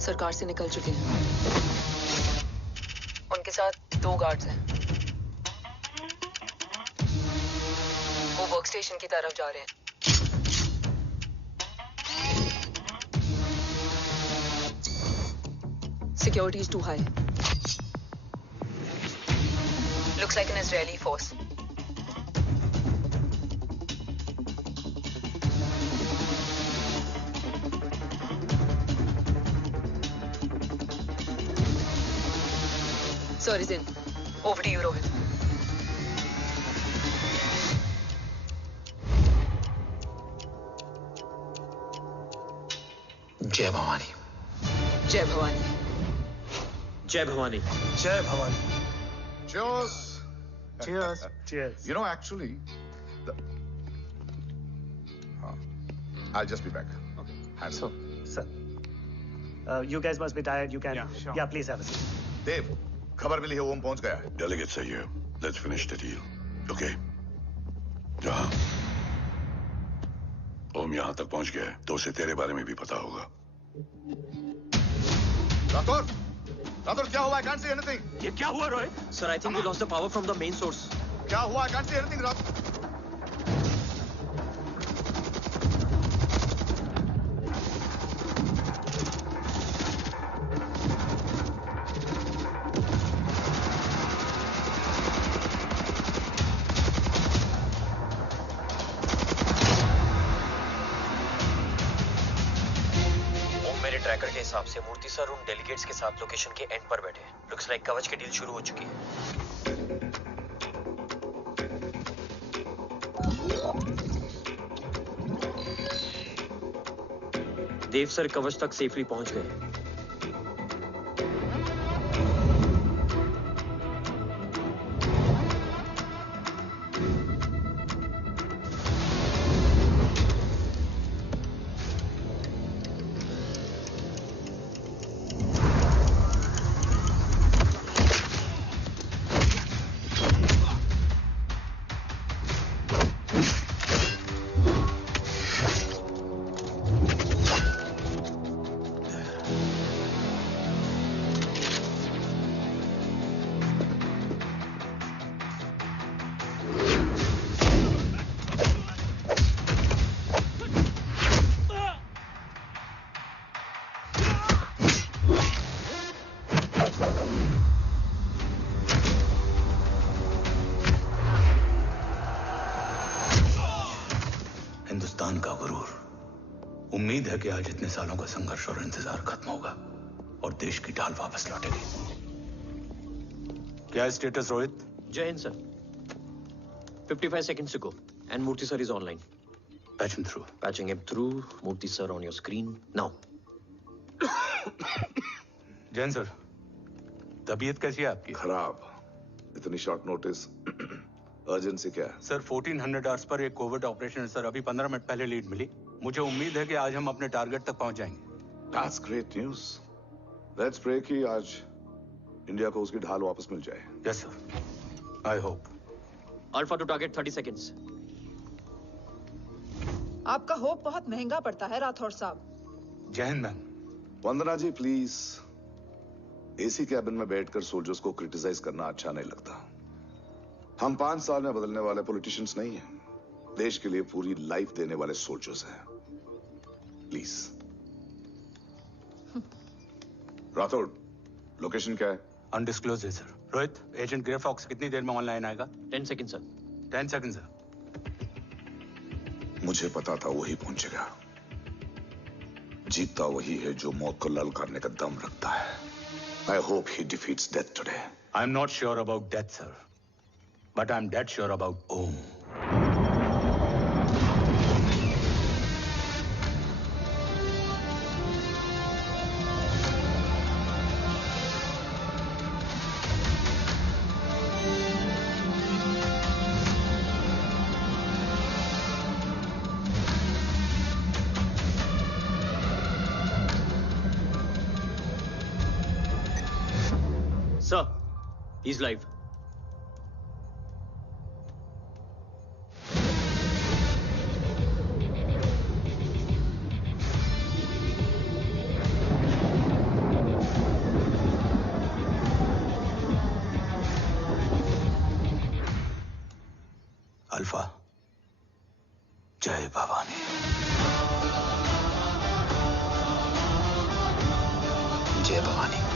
सरकार से निकल चुके हैं। उनके साथ 2 गार्ड्स हैं। वो वर्क स्टेशन की तरफ जा रहे हैं। Security is too high. Looks like an Israeli force. Sir is in. Over to you, Rohit. जय भवानी। जय भवानी। जय भवानी। जय Bhavani. Cheers. Cheers. Cheers. You know, actually, I'll just be back. Okay. Hands So, sir, you guys must be tired. You can. Yeah, sure. Yeah, please have a seat. Dave, खबर मिली है ओम पहुंच गया है। Delegates are here. Let's finish the deal. Okay? जहाँ ओम यहाँ तक पहुंच गया है, तो उसे तेरे बारे में भी पता होगा। राठौर क्या हुआ? I can't see anything. ये क्या हुआ Rohit? Sir, I think we lost the power from the main source. क्या हुआ? I can't see anything, Rathore. Tracker के हिसाब से मूर्ति सर उन डेलीगेट्स के साथ लोकेशन के एंड पर बैठे हैं। लुक्स लाइक कवच की डील शुरू हो चुकी है। देव सर कवच तक सेफली पहुंच गए। उम्मीद है कि आज इतने सालों का संघर्ष और इंतजार खत्म होगा और देश की ढाल वापस लौटेगी। क्या है स्टेटस रोहित? जय Hind sir. 55 seconds to go and Murthy sir is online. Patch him through. Patching him through. Murthy sir on your screen now. Jain sir, तबीयत कैसी है आपकी? खराब। इतनी शॉर्ट नोटिस। अर्जेंसी क्या है? सर 1400 आवर्स पर एक कोविड ऑपरेशन सर अभी 15 मिनट पहले लीड मिली। मुझे उम्मीद है कि आज हम अपने टारगेट तक पहुंच जाएंगे। That's great news. Let's pray कि आज इंडिया को उसकी ढाल वापस मिल जाए। Yes sir. I hope. Alpha to target 30 seconds. आपका होप बहुत महंगा पड़ता है राठौर साहब। जय Hind ma'am. Vandana ji please, AC cabin में बैठकर सोल्जर्स को क्रिटिसाइज करना अच्छा नहीं लगता। हम 5 साल में बदलने वाले पॉलिटिशियंस नहीं हैं, देश के लिए पूरी लाइफ देने वाले सोल्जर्स हैं। प्लीज। राठौड़, लोकेशन क्या है? अनडिस्क्लोज है sir. Rohit, agent grey fox कितनी देर में ऑनलाइन आएगा? 10 seconds सर। 10 seconds sir. मुझे पता था वही पहुंचेगा। जीतता वही है जो मौत को ललकारने का दम रखता है। I hope he defeats death today. I'm not sure about death, sir. But I'm dead sure about Om. Sir, he's live. खलीफा, जय भवानी। जय Bhavani.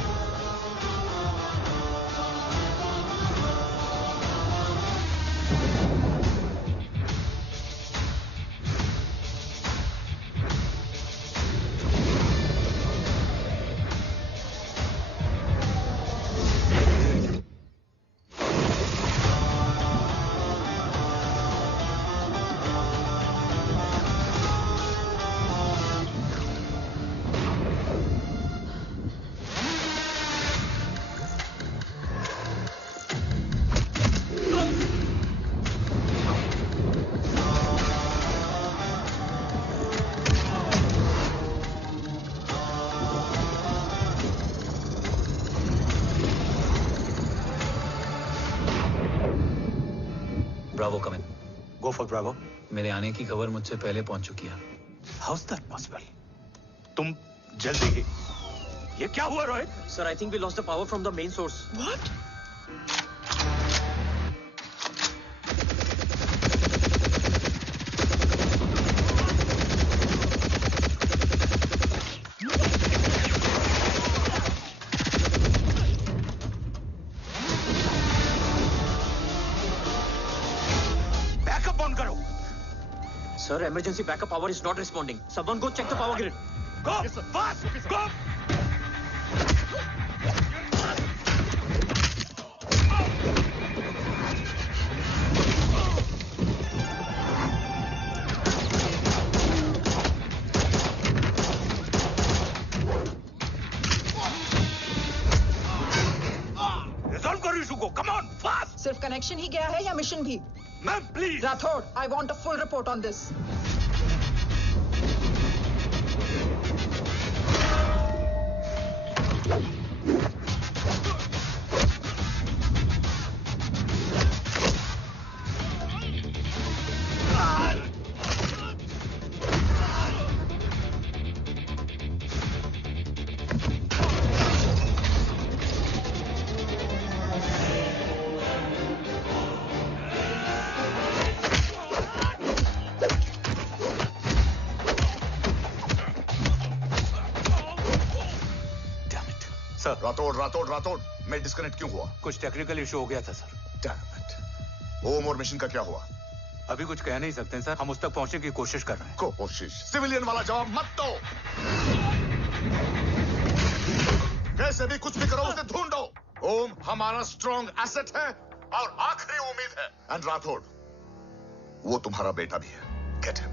Bravo come in. Go for bravo. मेरे आने की खबर मुझसे पहले पहुंच चुकी है। How is that possible? तुम जल्दी ही। ये क्या हुआ Rohit? Sir, I think we lost the power from the main source. What? Backup on करो। Sir, emergency backup power is not responding. Someone go check the power grid. Go! Fast! Go! Resolve करो issue को। Come on, fast! सिर्फ connection ही गया है या mission भी? Ma'am, please. Rathod, I want a full report on this. Sir, Rathod मैं disconnect क्यों हुआ? कुछ टेक्निकल इशू हो गया था सर। Damn it. ओम और मिशन का क्या हुआ? अभी कुछ कह नहीं सकते सर। हम उस तक पहुंचने की कोशिश कर रहे हैं। कोशिश? सिविलियन वाला जवाब मत दो। कैसे भी कुछ भी करो, उसे ढूंढो। ओम हमारा स्ट्रॉन्ग एसेट है और आखिरी उम्मीद है। एंड राठौड़, वो तुम्हारा बेटा भी है। Get him.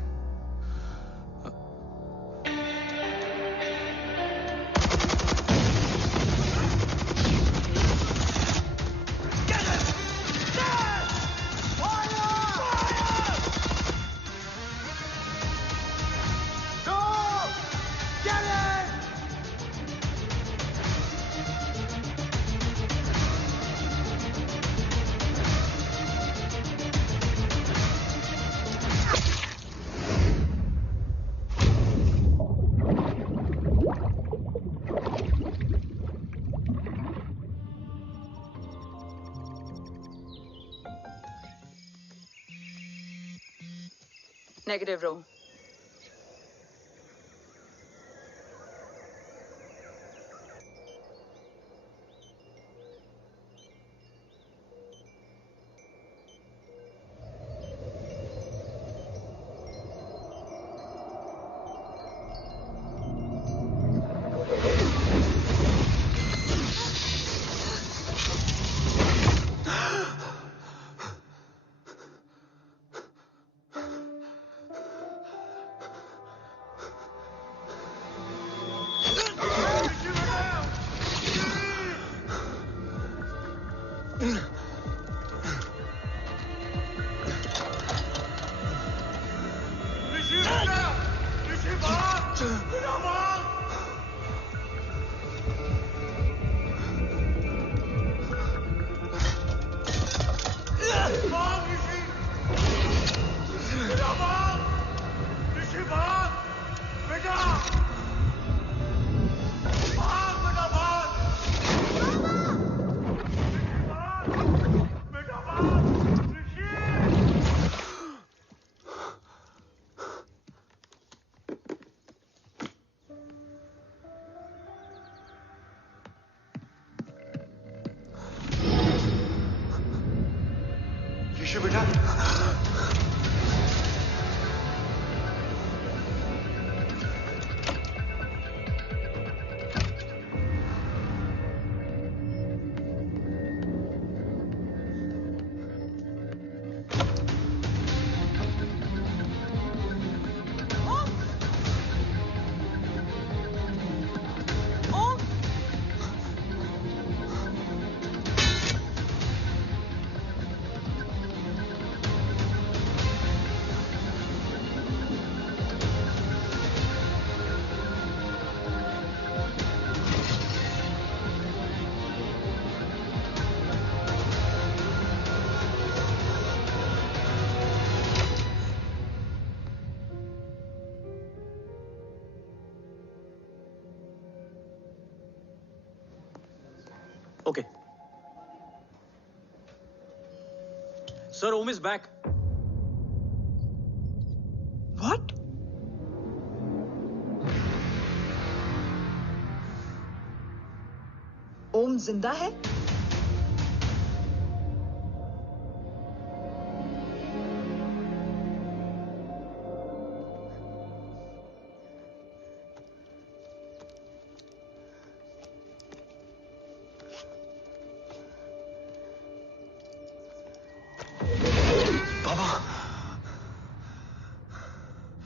Negative, Ro. बेटा? Okay. Sir, Om is back. What? ओम जिंदा है?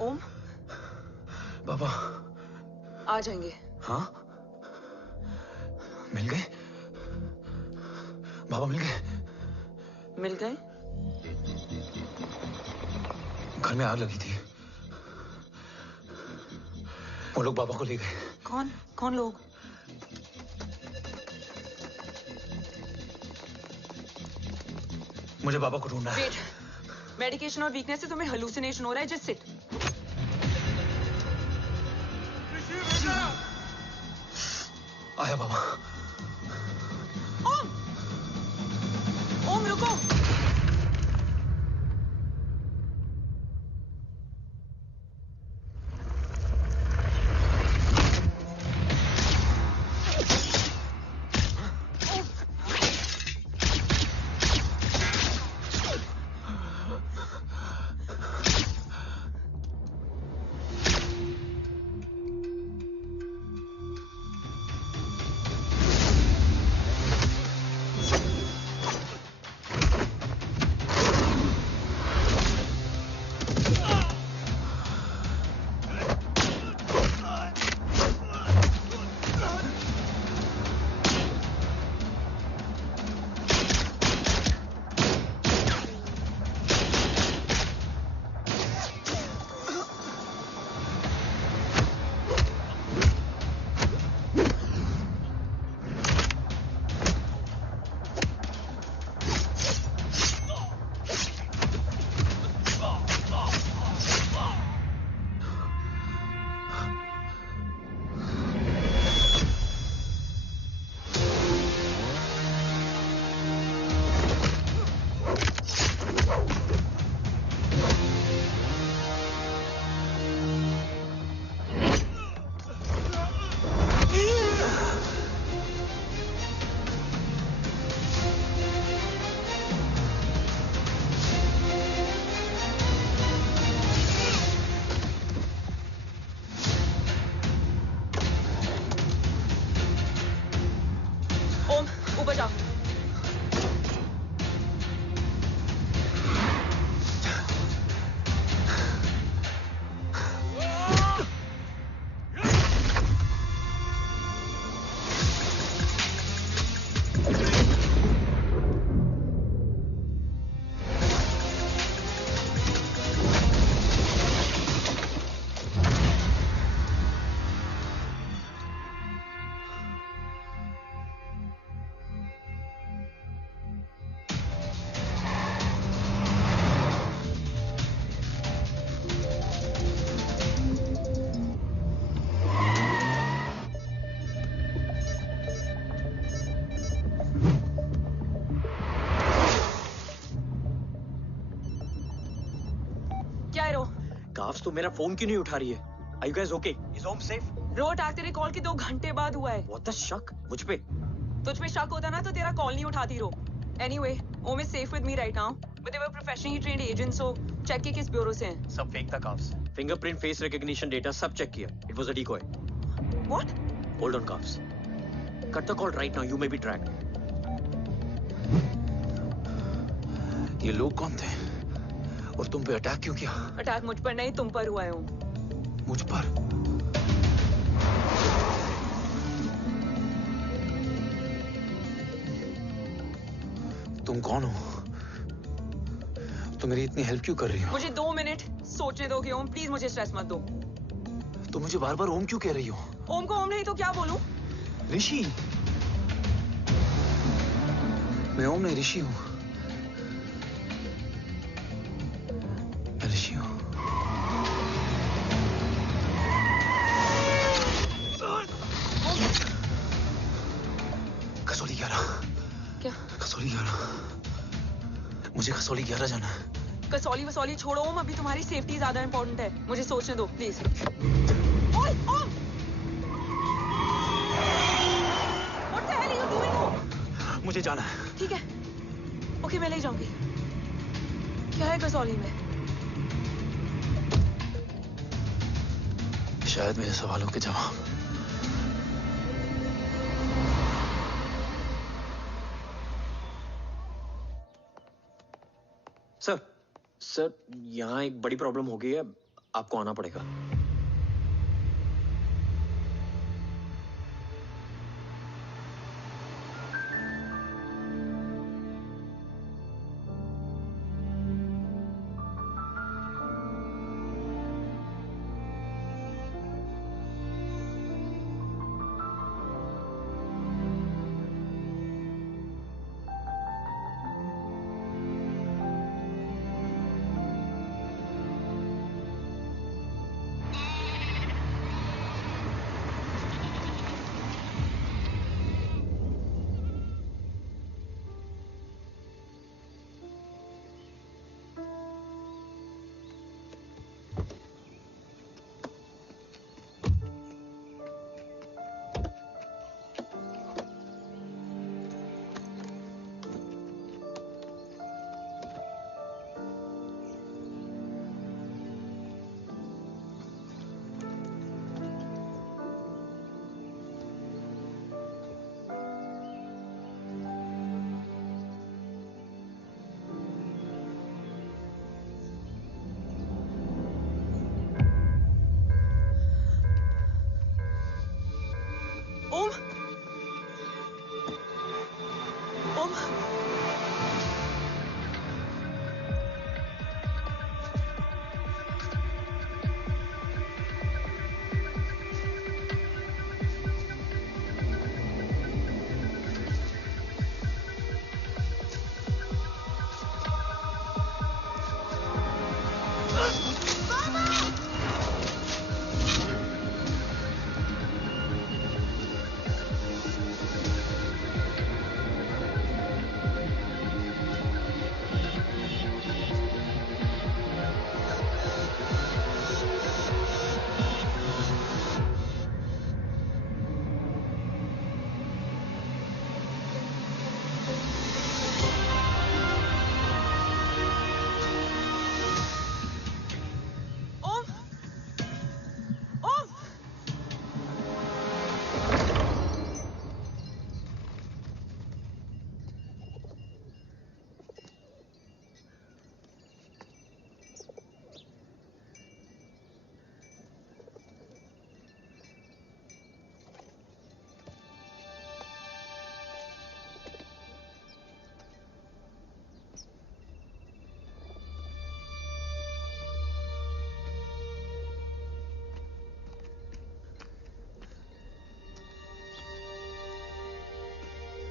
ओम, बाबा आ जाएंगे। हाँ, मिल गए? बाबा मिल गए? मिल गए? घर में आग लगी थी, वो लोग बाबा को ले गए। कौन? कौन लोग? मुझे बाबा को ढूंढना है। वेट, मेडिकेशन और वीकनेस से तुम्हें हेलुसिनेशन हो रहा है। Just sit. आया बाबा। ओम, ओम रुको। ऊपर जाओ। काफ्स तो मेरा फोन क्यों नहीं उठा रही है? Are you guys okay? Is Om safe? रो अटैक तेरे कॉल के 2 घंटे बाद हुआ है। What the शक? मुझ पे? तुझ पे शक होता ना तो तेरा कॉल नहीं उठाती रो। Anyway, Om is safe with me right now. But they were professionally trained agents, so check के किस ब्यूरो से हैं. सब फेक था carbs. Fingerprint, face recognition data सब चेक किया. It was a decoy. What? Hold on, carbs. Cut the call right now. You may be tracked. ये लोग कौन थे? और तुम पे अटैक क्यों किया? अटैक मुझ पर नहीं, तुम पर हुआ है ओम. मुझ पर? तुम कौन हो? तुम मेरी इतनी हेल्प क्यों कर रही हो? मुझे 2 मिनट सोचने दोगे ओम? प्लीज मुझे स्ट्रेस मत दो. तुम मुझे बार बार ओम क्यों कह रही हो? ओम को ओम नहीं तो क्या बोलूं? ऋषि. मैं ओम नहीं, ऋषि हूं. मैं ऋषि हूं. कसौली 11. क्या? कसौली 11. मुझे कसौली 11 जाना है. कसौली वसौली छोड़ो ओम, अभी तुम्हारी सेफ्टी ज्यादा इंपॉर्टेंट है. मुझे सोचने दो प्लीज. ओए ओम! What the hell are you doing ओम? मुझे जाना है. ठीक है. ओके, मैं ले जाऊंगी. क्या है कसौली में? शायद मेरे सवालों के जवाब. सर, यहाँ एक बड़ी प्रॉब्लम हो गई है. आपको आना पड़ेगा.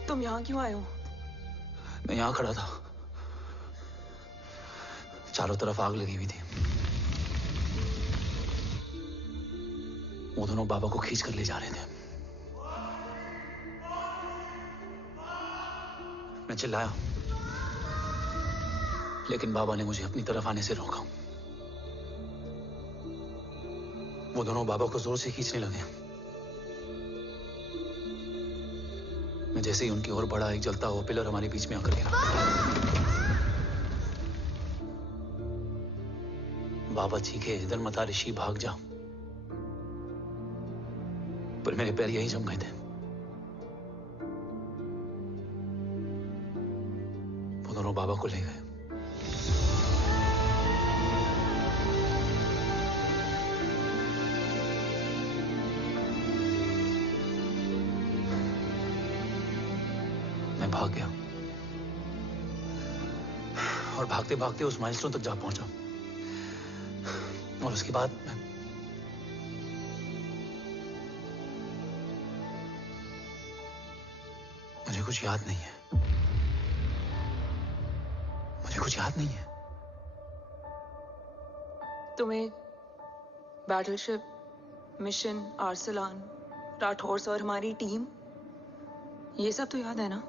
तुम यहाँ क्यों आए हो? मैं यहाँ खड़ा था. चारों तरफ आग लगी हुई थी. वो दोनों बाबा को खींच कर ले जा रहे थे. मैं चिल्लाया, लेकिन बाबा ने मुझे अपनी तरफ आने से रोका. वो दोनों बाबा को जोर से खींचने लगे. मैं जैसे ही उनकी ओर बढ़ा, एक जलता हुआ पिलर हमारे बीच में आकर गिरा। बाबा चीखे, इधर मत आ ऋषि, भाग जा। पर मेरे पैर यही जम गए थे। वो दोनों बाबा को ले गए। मैं भाग गया और भागते भागते उस माइलस्टोन तक जा पहुंचा। और उसके बाद मुझे कुछ याद नहीं है। मुझे कुछ याद नहीं है। तुम्हें बैटलशिप, मिशन, आर्सलान, राठौर और हमारी टीम, ये सब तो याद है ना?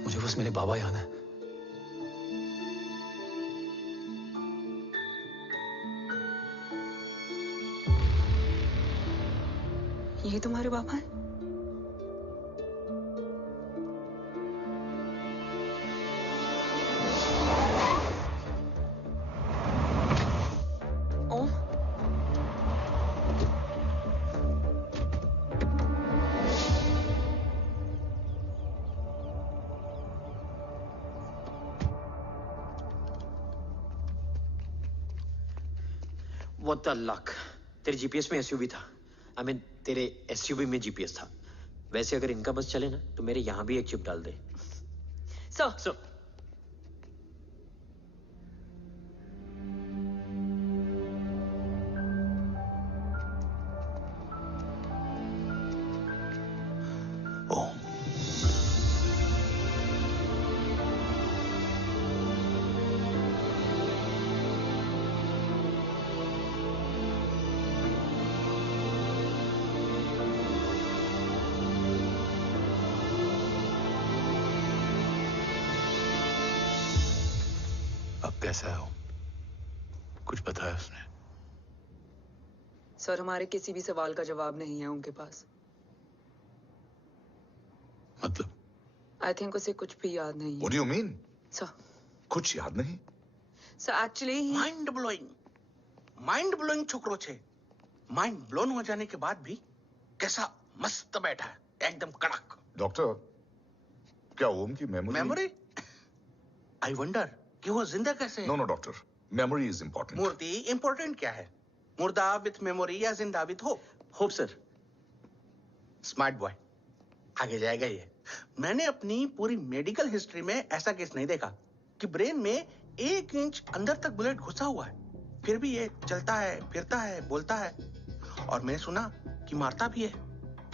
मुझे बस मेरे बाबा याद है। ये तुम्हारे बाबा हैं? ओम? What the luck? तेरे जीपीएस में एसयूवी था। I mean, तेरे एसयूवी में जीपीएस था। वैसे अगर इनका बस चले ना तो मेरे यहाँ भी एक चिप डाल दे। सर, कैसा है वो? कुछ बताया उसने? सर, हमारे किसी भी सवाल का जवाब नहीं है उनके पास। मतलब? आई थिंक उसे कुछ भी याद नहीं है। What do you mean? Sir, कुछ याद नहीं? सर एक्चुअली माइंड ब्लोइंग छोकरो छे। माइंड ब्लोन हो जाने के बाद भी कैसा मस्त बैठा है, एकदम कड़क। डॉक्टर, क्या ओम की मेमोरी? आई वंडर कि वो जिंदा कैसे है? No doctor, memory is important. मूर्ति इंपॉर्टेंट क्या है? मुर्दा विथ मेमोरी या जिंदा with hope? Hope sir. Smart boy, आगे जाएगा ये। मैंने अपनी पूरी मेडिकल हिस्ट्री में ऐसा केस नहीं देखा कि ब्रेन में 1 इंच अंदर तक बुलेट घुसा हुआ है, फिर भी ये चलता है, फिरता है, बोलता है, और मैंने सुना कि मारता भी है।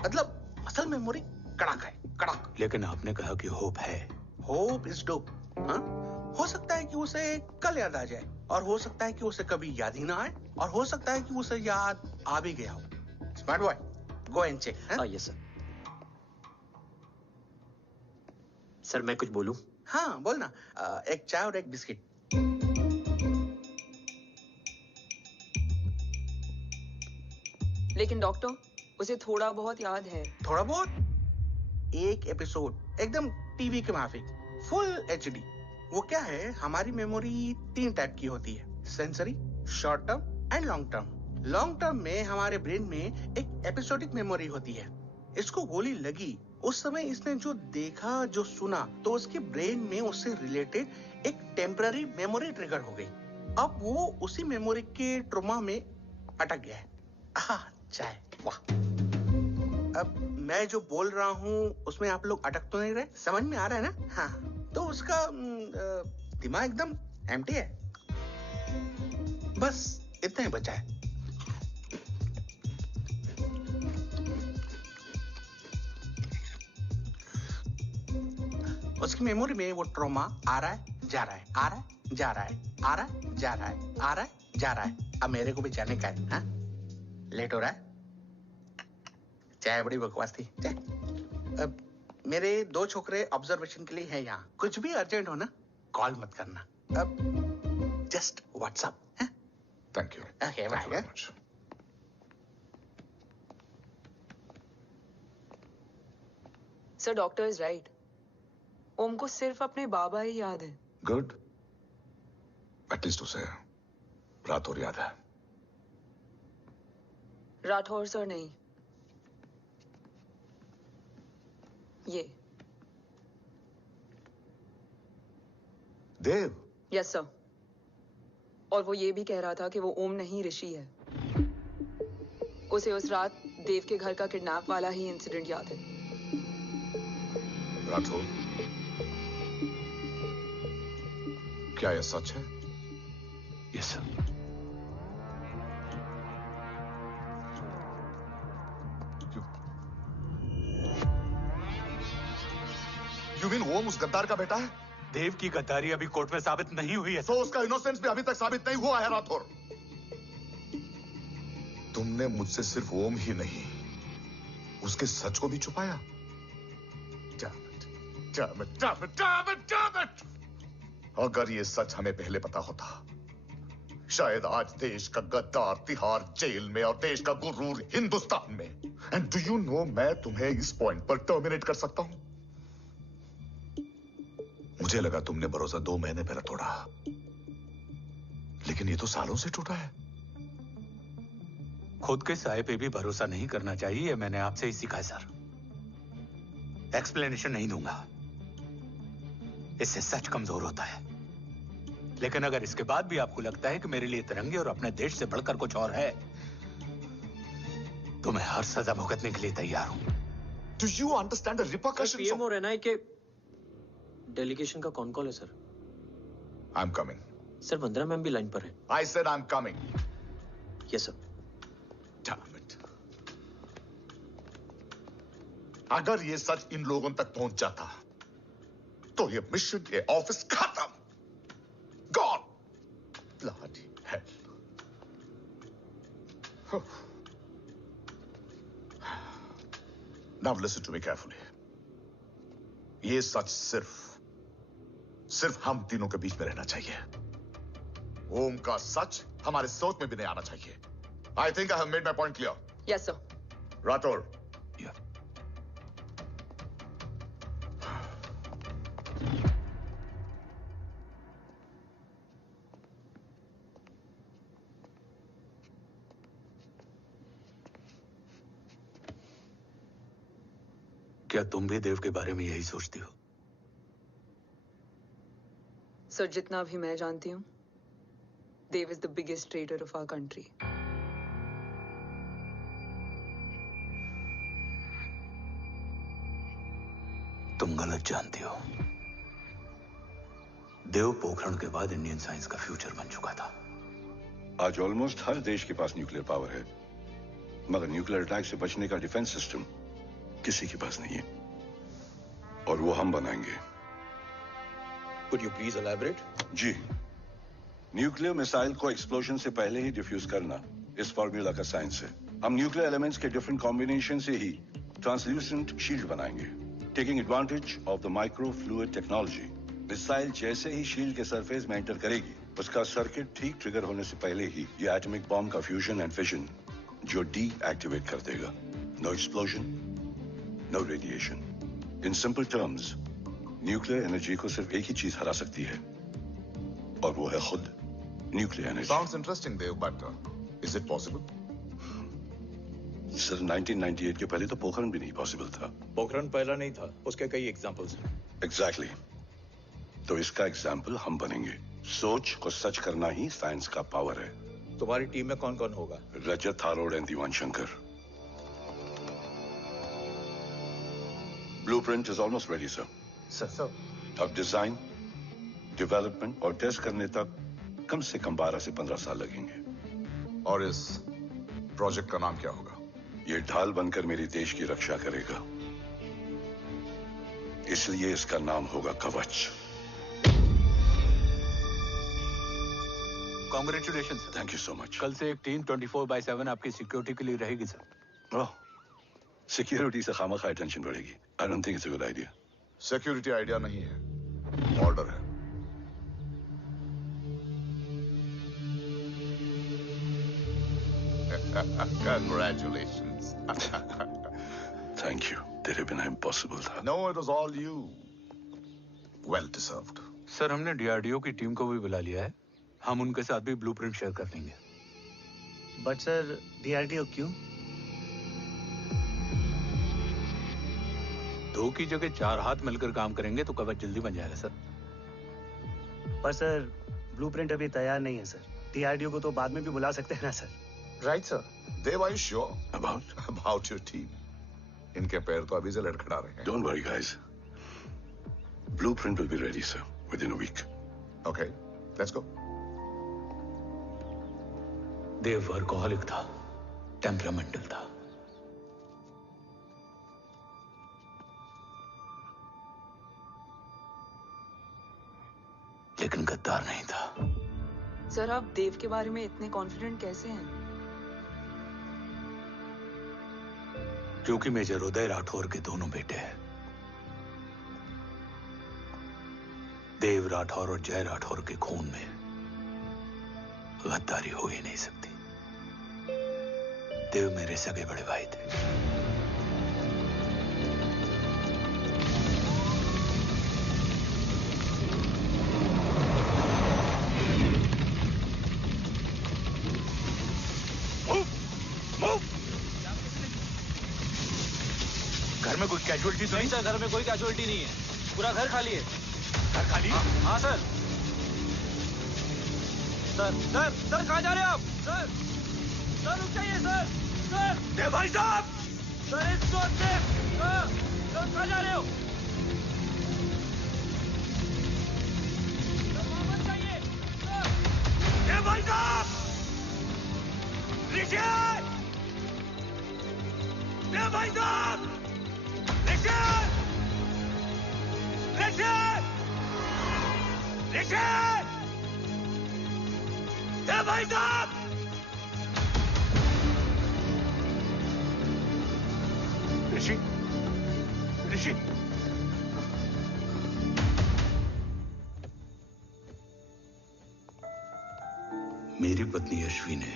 मतलब असल मेमोरी कड़क है, कड़क। लेकिन आपने कहा कि होप है। Hope is dope. हाँ, हो सकता है कि उसे कल याद आ जाए, और हो सकता है कि उसे कभी याद ही ना आए, और हो सकता है कि उसे याद आ भी गया हो। Smart boy, go and check. Yes sir. Sir मैं कुछ बोलूं? हाँ बोलना। एक चाय और एक बिस्किट। लेकिन डॉक्टर, उसे थोड़ा बहुत याद है। थोड़ा बहुत? एक एपिसोड एकदम टीवी के माफिक, फुल एचडी। वो क्या है, हमारी मेमोरी 3 टाइप की होती है, sensory, short term and long term. Long term में हमारे ब्रेन में एक एपिसोडिक मेमोरी होती है। इसको गोली लगी उस समय इसने जो देखा, जो सुना, तो उसके ब्रेन में उससे रिलेटेड एक टेम्पररी मेमोरी ट्रिगर हो गई। अब वो उसी मेमोरी के ट्रॉमा में अटक गया है। चाय, वाह। अब मैं जो बोल रहा हूँ उसमें आप लोग अटक तो नहीं रहे? समझ में आ रहा है ना? हाँ, तो उसका दिमाग एकदम एम्प्टी है। बस इतना ही बचा है। उसकी मेमोरी में वो ट्रॉमा आ रहा है, जा रहा है, आ रहा है, जा रहा है, आ रहा है, जा रहा है, आ रहा है, जा रहा है। अब मेरे को भी जाने का है। हाँ, लेट हो रहा है। चाय बड़ी बकवास थी। अब मेरे 2 छोकरे ऑब्जर्वेशन के लिए हैं यहाँ। कुछ भी अर्जेंट हो ना, कॉल मत करना। अब just WhatsApp. Thank you. Okay, bye. Sir, doctor is right. Om को सिर्फ अपने बाबा ही याद है। गुड। एटलीस्ट उसे राठौर याद है। राठौर सर नहीं, ये देव। Yes sir. और वो ये भी कह रहा था कि वो ओम नहीं, ऋषि है। उसे उस रात देव के घर का किडनैप वाला ही इंसिडेंट याद है। राठौर, क्या यह सच है? Yes sir. यू मीन ओम उस गद्दार का बेटा है? देव की गद्दारी अभी कोर्ट में साबित नहीं हुई है। तो उसका इनोसेंस भी अभी तक साबित नहीं हुआ है राठौर। तुमने मुझसे सिर्फ ओम ही नहीं, उसके सच को भी छुपाया। Damn it! अगर ये सच हमें पहले पता होता, शायद आज देश का गद्दार तिहाड़ जेल में और देश का गुरूर हिंदुस्तान में। एंड डू यू नो, मैं तुम्हें इस पॉइंट पर टर्मिनेट कर सकता हूं। मुझे लगा तुमने भरोसा 2 महीने पहले तोड़ा, लेकिन ये तो सालों से टूटा है। खुद के साए पे भी भरोसा नहीं करना चाहिए, मैंने आपसे ही सीखा है सर। एक्सप्लेनेशन नहीं दूंगा, इससे सच कमजोर होता है। लेकिन अगर इसके बाद भी आपको लगता है कि मेरे लिए तिरंगे और अपने देश से बढ़कर कुछ और है, तो मैं हर सजा भुगतने के लिए तैयार हूं। Do you understand the repercussions? PM और एनआई के डेलीगेशन का कौन कॉल है sir? I'm coming. Sir, Vandana ma'am भी लाइन पर है। I said I'm coming. Yes sir. Damn it. अगर ये सच इन लोगों तक पहुंच जाता, तो ये मिशन, ये ऑफिस खत्म। Gone. Bloody hell. Now listen to me carefully. ये सच सिर्फ हम तीनों के बीच में रहना चाहिए। ओम का सच हमारे सोच में भी नहीं आना चाहिए। I think I have made my point clear. Yes sir. Rathore. Yeah. क्या तुम भी देव के बारे में यही सोचती हो? सर, जितना भी मैं जानती हूँ, Dev is the biggest trader of our country. तुम गलत जानती हो। देव पोखरण के बाद इंडियन साइंस का फ्यूचर बन चुका था। आज ऑलमोस्ट हर देश के पास न्यूक्लियर पावर है, मगर न्यूक्लियर अटैक से बचने का डिफेंस सिस्टम किसी के पास नहीं है, और वो हम बनाएंगे। Could you please elaborate? जी, न्यूक्लियर मिसाइल को एक्सप्लोजन से पहले ही डिफ्यूज करना इस फॉर्मूला का साइंस है। हम न्यूक्लियर एलिमेंट्स के डिफरेंट कॉम्बिनेशन से ही ट्रांसल्यूसेंट शील्ड बनाएंगे, taking advantage of the micro fluid technology. Missile जैसे ही शील्ड के सरफेस में एंटर करेगी, उसका सर्किट ठीक ट्रिगर होने से पहले ही ये एटॉमिक बॉम्ब का फ्यूजन एंड फिशन जो डीएक्टिवेट कर देगा। No explosion, no radiation. In simple terms, nuclear energy को सिर्फ एक ही चीज हरा सकती है, और वो है खुद nuclear energy. Sounds interesting, Dev, but is it possible? Sir, 1998 के पहले तो पोखरण भी नहीं पॉसिबल था। पोखरण पहला नहीं था, उसके कई एग्जांपल्स हैं। एग्जैक्टली। तो इसका एग्जाम्पल हम बनेंगे। सोच को सच करना ही साइंस का पावर है। तुम्हारी टीम में कौन कौन होगा? Rajat, Tharod and Diwan Shankar. Blueprint is almost ready sir. Sir अब डिजाइन, डेवलपमेंट और टेस्ट करने तक कम से कम 12 से 15 साल लगेंगे। और इस प्रोजेक्ट का नाम क्या होगा? ये ढाल बनकर मेरे देश की रक्षा करेगा, इसलिए इसका नाम होगा कवच। Congratulation sir. Thank you so much. कल से एक टीम 24/7 आपकी सिक्योरिटी के लिए रहेगी सर। ओह, सिक्योरिटी से खामखा टेंशन बढ़ेगी। I don't think it's a good idea. Security idea नहीं है, ऑर्डर है। Congratulations. थैंक यू, तेरे बिना इम्पॉसिबल था। No, it was all you. Well deserved. Sir हमने डीआरडीओ की टीम को भी बुला लिया है, हम उनके साथ भी ब्लूप्रिंट शेयर कर लेंगे। बट सर डीआरडीओ क्यों? 2 की जगह 4 हाथ मिलकर काम करेंगे तो कवच जल्दी बन जाएगा सर। पर सर ब्लूप्रिंट अभी तैयार नहीं है सर। डीआरडीओ को तो बाद में भी बुला सकते हैं ना sir. Right, sir. Dev, are you sure about your team? इनके पैर तो अभी से लड़खड़ा रहे हैं। Don't worry, guys. Blueprint will be ready, sir, within a week. Okay, let's go. Dev workaholic था, टेम्परामेंटल था। लेकिन गद्दार नहीं था। सर आप देव के बारे में इतने कॉन्फिडेंट कैसे हैं? क्योंकि मेजर उदय राठौर के दोनों बेटे हैं। देव राठौर और जय राठौर के खून में गद्दारी हो ही नहीं सकती। देव मेरे सगे बड़े भाई थे। घर में कोई कैजुअलिटी तो नहीं? सर घर में कोई कैजुअलिटी नहीं है, पूरा घर खाली है। घर खाली? हाँ सर। सर सर सर कहाँ जा रहे हैं आप? सर सर रुक जाइए सर। सर देव भाई साहब, सर इस रोड से। सर कहाँ जा रहे हो? सर वापस जाइए। सर देव भाई साहब, ऋषि, देव भाई साहब, ऋषि, ऋषि, ऋषि, देव भाई साहब। ऋषि, ऋषि, मेरी पत्नी अश्वी ने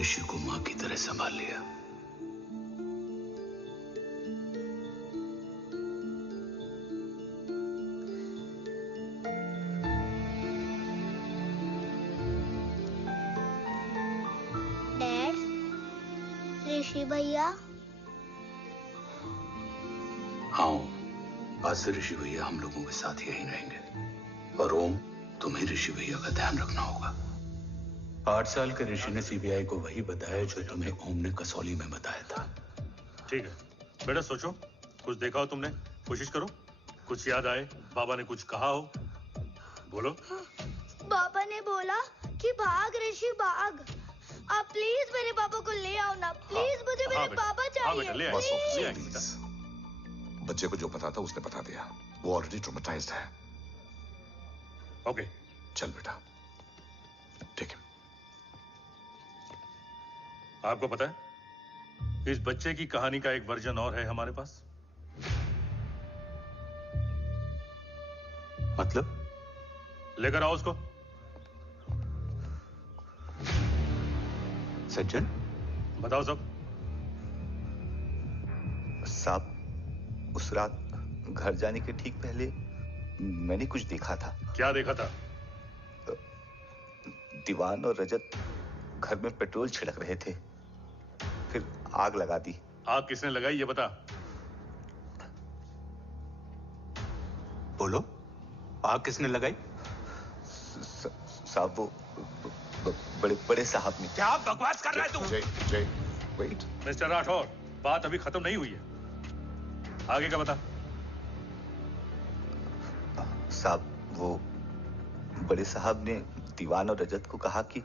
ऋषि को मां की तरह संभाल लिया। डैड, ऋषि भैया। हाँ, आज से ऋषि भैया हम लोगों के साथ यहीं रहेंगे। और ओम, तुम्हें ऋषि भैया का ध्यान रखना होगा। 8 साल के ऋषि ने सीबीआई को वही बताया जो तुम्हें ओम ने कसौली में बताया था। ठीक है बेटा, सोचो, कुछ देखा हो तुमने, कोशिश करो, कुछ याद आए, बाबा ने कुछ कहा हो, बोलो। पापा ने बोला कि भाग ऋषि भाग। आप प्लीज मेरे पापा को ले आओ ना, प्लीज। मुझे मेरे पापा चाहिए। ले प्लीज। बच्चे को जो पता था उसने बता दिया, वो ऑलरेडी ट्रॉमेटाइज्ड है। ओके चल बेटा, ठीक है। आपको पता है इस बच्चे की कहानी का एक वर्जन और है हमारे पास। मतलब? लेकर आओ उसको। सज्जन, बताओ सब। साहब, उस रात घर जाने के ठीक पहले मैंने कुछ देखा था। क्या देखा था? दीवान और रजत घर में पेट्रोल छिड़क रहे थे, फिर आग लगा दी। आग किसने लगाई ये बता। बोलो, आग किसने लगाई? साहब, वो बड़े बड़े साहब ने। क्या बकवास कर रहा है तू? जय, वेट। मिस्टर राठौर, बात अभी खत्म नहीं हुई है। आगे का बता। साहब, वो बड़े साहब ने दीवान और रजत को कहा कि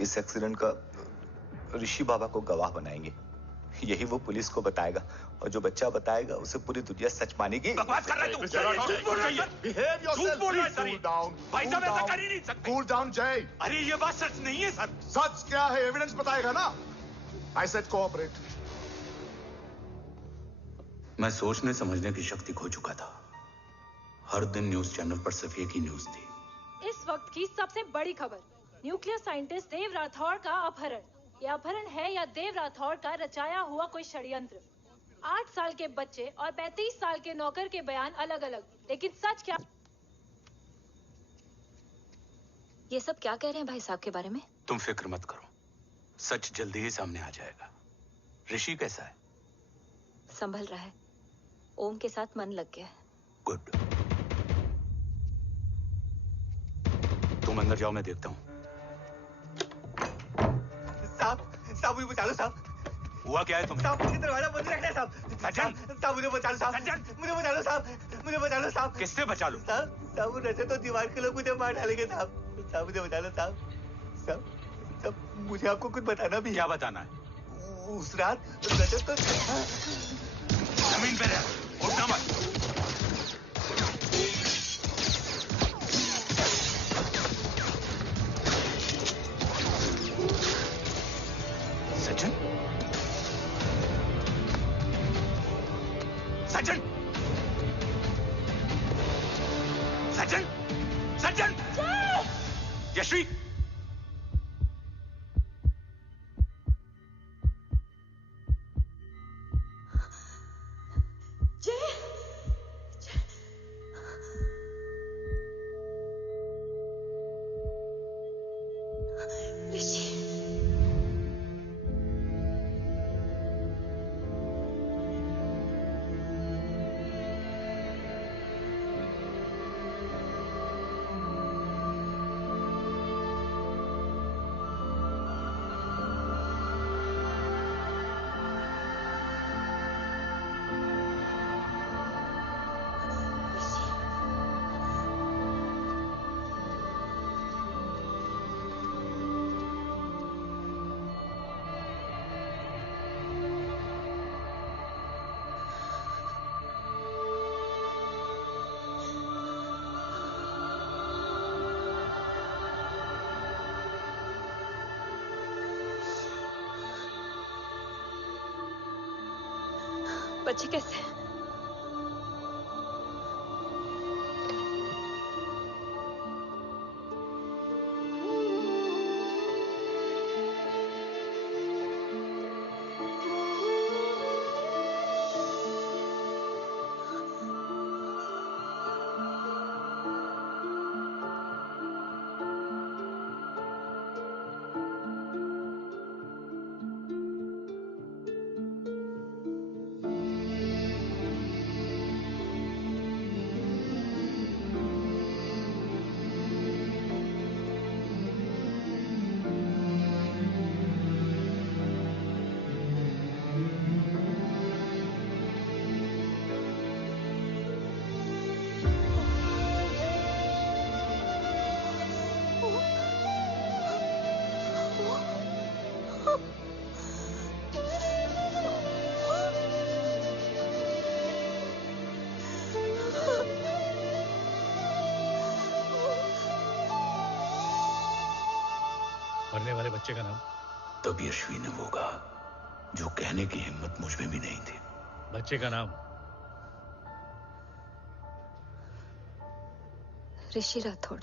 इस एक्सीडेंट का ऋषि बाबा को गवाह बनाएंगे। यही वो पुलिस को बताएगा और जो बच्चा बताएगा उसे पूरी दुनिया सच मानेगी। बकवास कर रहा है तू। झूठ बोल रही है। झूठ बोल रहा है सर। भाई साहब ऐसा कर ही नहीं सकते। कूल डाउन जय। अरे ये बात सच नहीं है सर। सच क्या है? एविडेंस बताएगा ना। I said cooperate. मैं सोचने समझने की शक्ति खो चुका था। हर दिन न्यूज चैनल पर सिर्फ एक ही न्यूज थी। इस वक्त की सबसे बड़ी खबर, न्यूक्लियर साइंटिस्ट देव राठौड़ का अपहरण। यह अपहरण है या देव राठौड़ का रचाया हुआ कोई षड्यंत्र। 8 साल के बच्चे और 35 साल के नौकर के बयान अलग अलग, लेकिन सच क्या? ये सब क्या कह रहे हैं भाई साहब के बारे में? तुम फिक्र मत करो, सच जल्दी ही सामने आ जाएगा। ऋषि कैसा है? संभल रहा है। ओम के साथ मन लग गया है। गुड। तुम अंदर जाओ, मैं देखता हूँ। साहब मुझे बचा लो साहब। हुआ क्या है तुम्हें? साहब मुझे दरवाजा बंद रखना है साहब। सज्जन, साहब मुझे बचा लो साहब। मुझे बचा लो साहब। मुझे बचा लो साहब। किससे बचा लो? साहब वो रजत तो दीवार के लोग मुझे मार डालेंगे साहब। साहब मुझे बचा लो साहब। साहब मुझे आपको कुछ बताना भी है। क्या बताना है? उस रात रजत तो जमीन पे रह, उठना मत। सज्जन, सज्जन, सज्जन, सज्जन, यश्वी, बच्चे कैसे हैं? मरने वाले बच्चे का नाम? तब यश्वी ने वो कहा जो कहने की हिम्मत मुझ में भी नहीं थी। बच्चे का नाम? ऋषि राठौड़।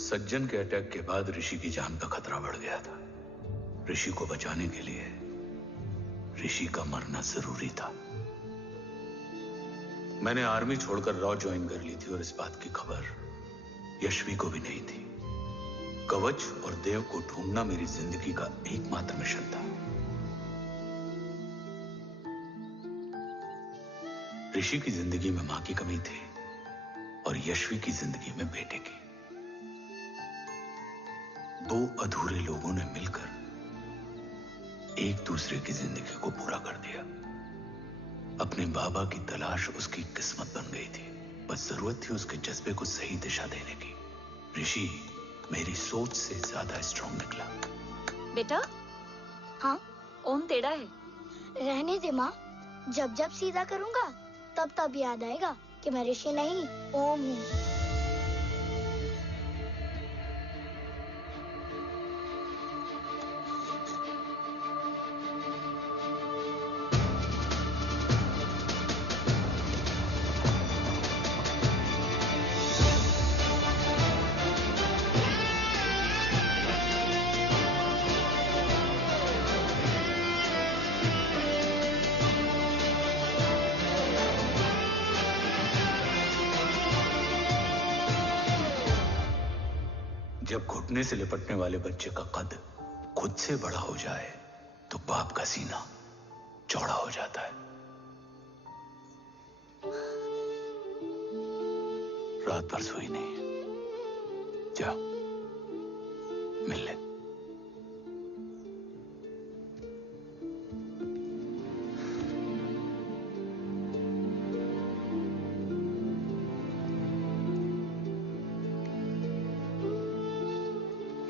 सज्जन के अटैक के बाद ऋषि की जान का खतरा बढ़ गया था। ऋषि को बचाने के लिए ऋषि का मरना जरूरी था। मैंने आर्मी छोड़कर रॉ ज्वाइन कर ली थी और इस बात की खबर यश्वी को भी नहीं थी। कवच और देव को ढूंढना मेरी जिंदगी का एकमात्र मिशन था। ऋषि की जिंदगी में मां की कमी थी और यश्वी की जिंदगी में बेटे की। दो अधूरे लोगों ने मिलकर एक दूसरे की जिंदगी को पूरा कर दिया। अपने बाबा की तलाश उसकी किस्मत बन गई थी, बस जरूरत थी उसके जज्बे को सही दिशा देने की। ऋषि मेरी सोच से ज्यादा स्ट्रांग निकला। बेटा, हाँ ओम टेढ़ा है। रहने दे माँ, जब जब सीधा करूँगा तब तब याद आएगा कि मैं ऋषि नहीं ओम हूँ। जब घुटने से लिपटने वाले बच्चे का कद खुद से बड़ा हो जाए तो बाप का सीना चौड़ा हो जाता है। रात भर सोई नहीं, जा मिल ले।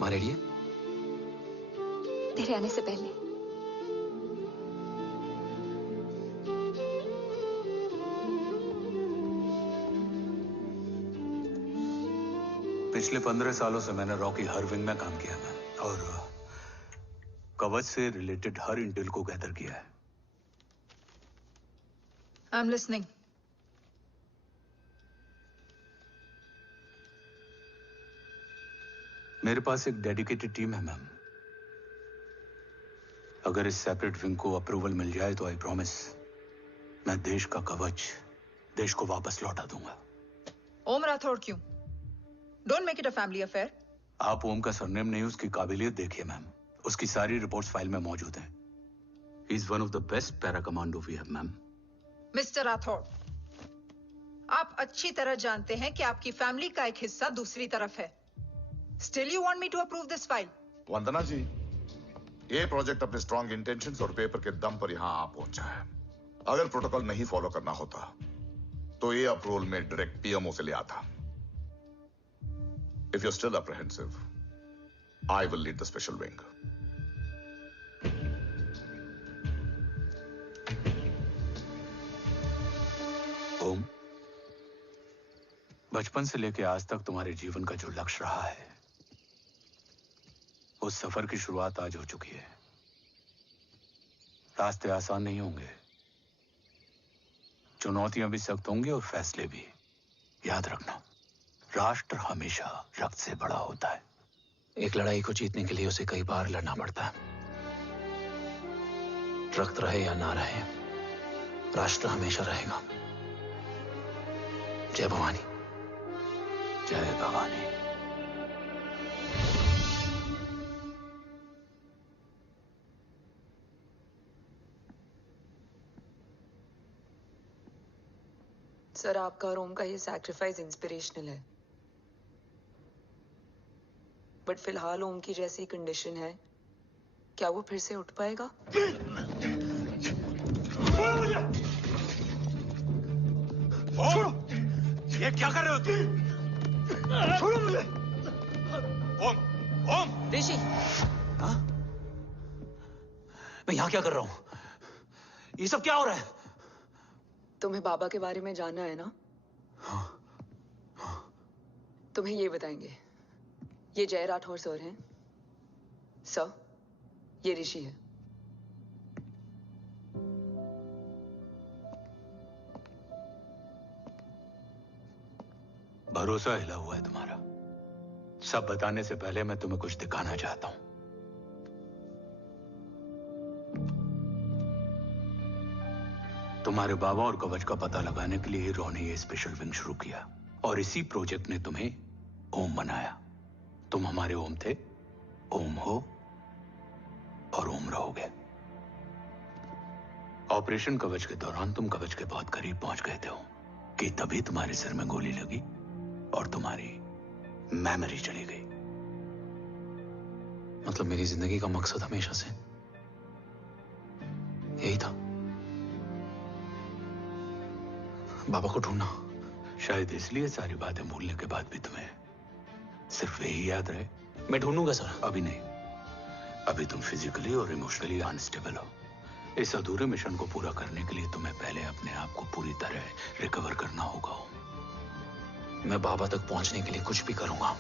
माँ रेडी है? तेरे आने से पहले। पिछले 15 सालों से मैंने रॉकी हर विंग में काम किया है और कवच से रिलेटेड हर इंटेल को गैदर किया है। I am listening. मेरे पास एक डेडिकेटेड टीम है मैम। अगर इस सेपरेट विंग को अप्रूवल मिल जाए तो आई प्रॉमिस मैं देश का कवच देश को वापस लौटा दूंगा। ओम राठौड़ क्यों? Don't make it a family affair. आप ओम का सरनेम नहीं, उसकी काबिलियत देखिए मैम। उसकी सारी रिपोर्ट्स फाइल में मौजूद हैं। He is one of the best para commando we have ma'am. Mister Rathore, आप अच्छी तरह जानते हैं कि आपकी फैमिली का एक हिस्सा दूसरी तरफ है। Still you want me to approve this file? वंदना जी, ये प्रोजेक्ट अपने स्ट्रॉन्ग इंटेंशंस और पेपर के दम पर यहां आ पहुंचा है। अगर प्रोटोकॉल नहीं फॉलो करना होता तो ये अप्रूवल में डायरेक्ट पीएमओ से ले आता। If you're still apprehensive, I will lead the special wing. ओम, बचपन से लेकर आज तक तुम्हारे जीवन का जो लक्ष्य रहा है, उस सफर की शुरुआत आज हो चुकी है। रास्ते आसान नहीं होंगे, चुनौतियां भी सख्त होंगी और फैसले भी। याद रखना, राष्ट्र हमेशा रक्त से बड़ा होता है। एक लड़ाई को जीतने के लिए उसे कई बार लड़ना पड़ता है। रक्त रहे या ना रहे, राष्ट्र हमेशा रहेगा। जय भवानी। जय भवानी। सर, आपका और ओम का ये सैक्रिफाइस इंस्पिरेशनल है, बट फिलहाल ओम की जैसी कंडीशन है, क्या वो फिर से उठ पाएगा? छोड़ो! ये क्या कर रहे हो तुम? छोड़ो मुझे! ओम! ओम! ऋषि! हाँ? मैं यहाँ क्या कर रहा हूँ? ये सब क्या हो रहा है? तुम्हें बाबा के बारे में जानना है ना? तुम्हें ये बताएंगे। ये जय राठौर सर हैं। सर, ये ऋषि है। भरोसा हिला हुआ है तुम्हारा। सब बताने से पहले मैं तुम्हें कुछ दिखाना चाहता हूं। तुम्हारे बाबा और कवच का पता लगाने के लिए हीरो ने ये स्पेशल विंग शुरू किया और इसी प्रोजेक्ट ने तुम्हें ओम बनाया। तुम हमारे ओम थे, ओम हो और ओम रहोगे। ऑपरेशन कवच के दौरान तुम कवच के बहुत करीब पहुंच गए थे कि तभी तुम्हारे सिर में गोली लगी और तुम्हारी मेमोरी चली गई। मतलब मेरी जिंदगी का मकसद हमेशा से यही था। बाबा को ढूंढना। शायद इसलिए सारी बातें भूलने के बाद भी तुम्हें सिर्फ यही याद रहे। मैं ढूंढूंगा सर। अभी नहीं। अभी तुम फिजिकली और इमोशनली अनस्टेबल हो। इस अधूरे मिशन को पूरा करने के लिए तुम्हें पहले अपने आप को पूरी तरह रिकवर करना होगा। मैं बाबा तक पहुंचने के लिए कुछ भी करूंगा।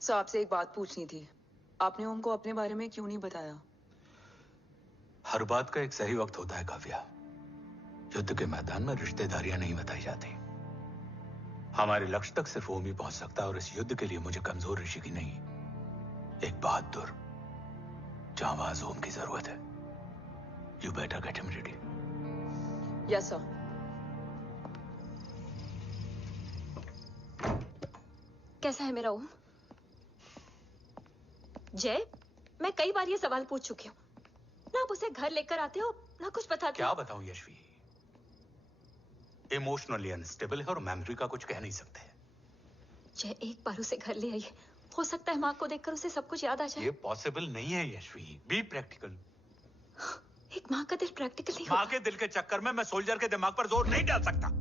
सर आपसे एक बात पूछनी थी। आपने ओम को अपने बारे में क्यों नहीं बताया? हर बात का एक सही वक्त होता है काव्या। युद्ध के मैदान में रिश्तेदारियां नहीं बताई जाती। हमारे लक्ष्य तक सिर्फ ओम ही पहुंच सकता है और इस युद्ध के लिए मुझे कमजोर ऋषि की नहीं, एक बहादुर जांबाज ओम की जरूरत है। You better get him ready. Yes sir. कैसा है मेरा ओम? जय, मैं कई बार ये सवाल पूछ चुकी हूँ। ना आप उसे घर लेकर आते हो, ना कुछ बताते। क्या बताऊं यशवी? इमोशनली अनस्टेबल है और मेमोरी का कुछ कह नहीं सकते। जय, एक बार उसे घर ले आइए। हो सकता है माँ को देखकर उसे सब कुछ याद आ जाए। ये पॉसिबल नहीं है यशवी। Be practical. एक माँ का दिल प्रैक्टिकल नहीं माँ के दिल के चक्कर में मैं सोल्जर के दिमाग पर जोर नहीं डाल सकता।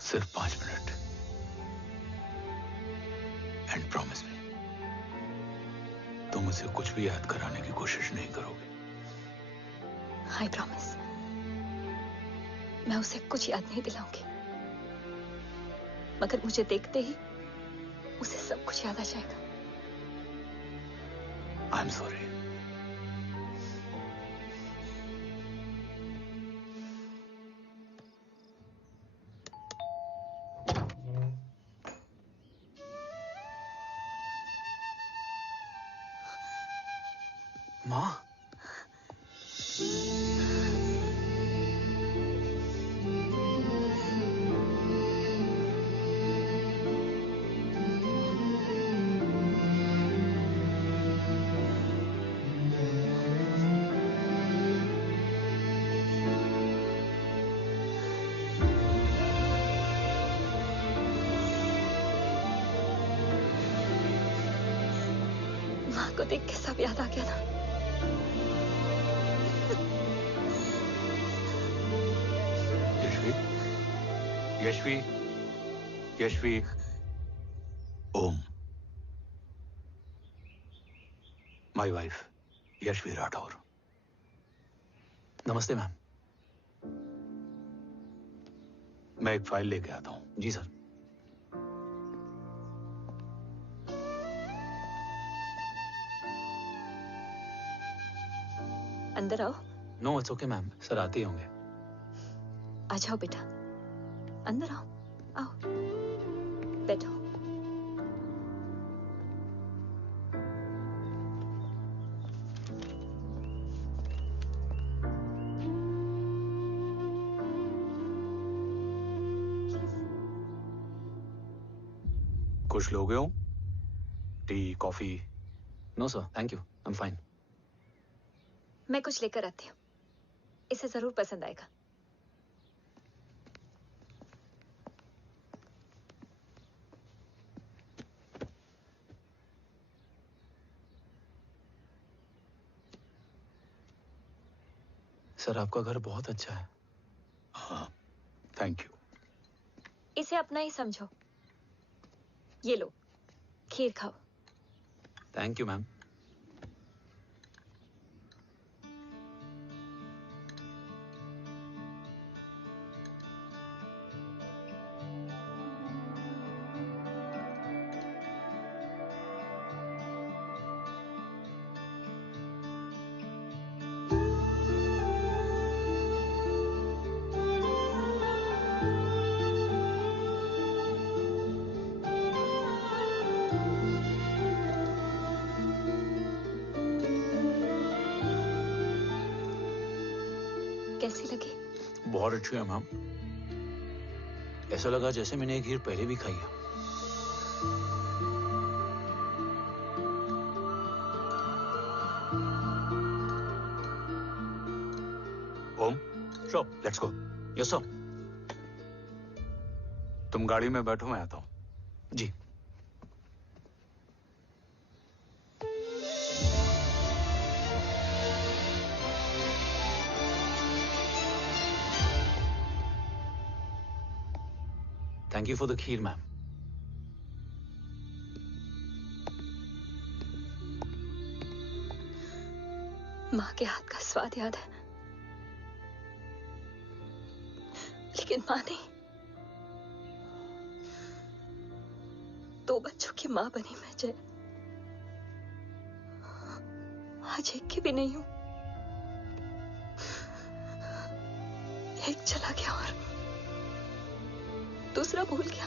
सिर्फ 5 मिनट। एंड प्रॉमिस मी, तुम उसे कुछ भी याद कराने की कोशिश नहीं करोगे। I promise. मैं उसे कुछ याद नहीं दिलाऊंगी, मगर मुझे देखते ही उसे सब कुछ याद आ जाएगा। I am sorry. माँ, माँ को देख के सब याद आ गया ना। Yashvi, Yashvi, Om, my wife Yashvi Rathore. नमस्ते मैम। मैं एक फाइल लेके आता हूं। जी सर। अंदर आओ। No it's okay ma'am, sir आते ही होंगे। आ जाओ बेटा, अंदर आओ। आओ, बैठो। कुछ लोगे हो? Tea, coffee? No sir, thank you, I am fine. मैं कुछ लेकर आती हूँ, इसे जरूर पसंद आएगा। सर आपका घर बहुत अच्छा है। हाँ, थैंक यू। इसे अपना ही समझो। ये लो, खीर खाओ। Thank you ma'am. बहुत अच्छी है मैम। ऐसा लगा जैसे मैंने एक खीर पहले भी खाई है। Om, sure, let's go. Yes sir. तुम गाड़ी में बैठो, मैं आता हूं। जी। Thank you for the kheer, ma'am. माँ के हाथ का स्वाद याद है, लेकिन माँ नहीं। 2 बच्चों की माँ बनी मैं जय। आज एक की भी नहीं हूं। एक चला गया और दूसरा भूल गया।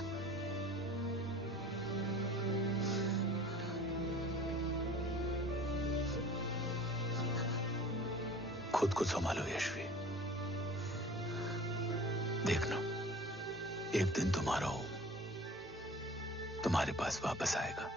खुद को संभालो यशवी। देखना, एक दिन तुम्हारा हो तुम्हारे पास वापस आएगा।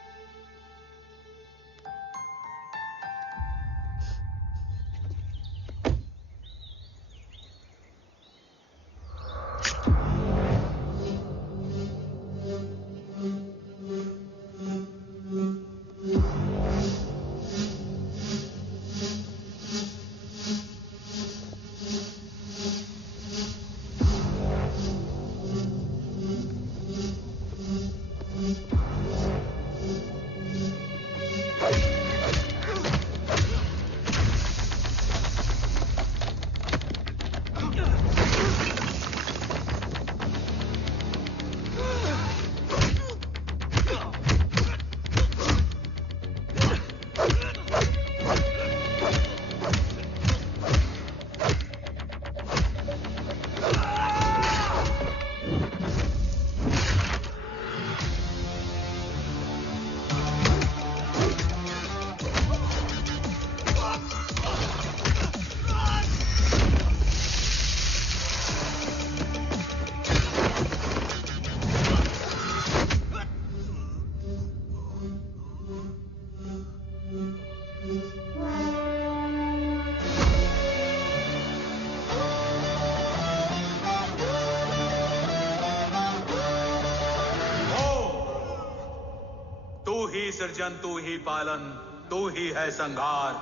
सृजन तू ही पालन, तू ही है संहार,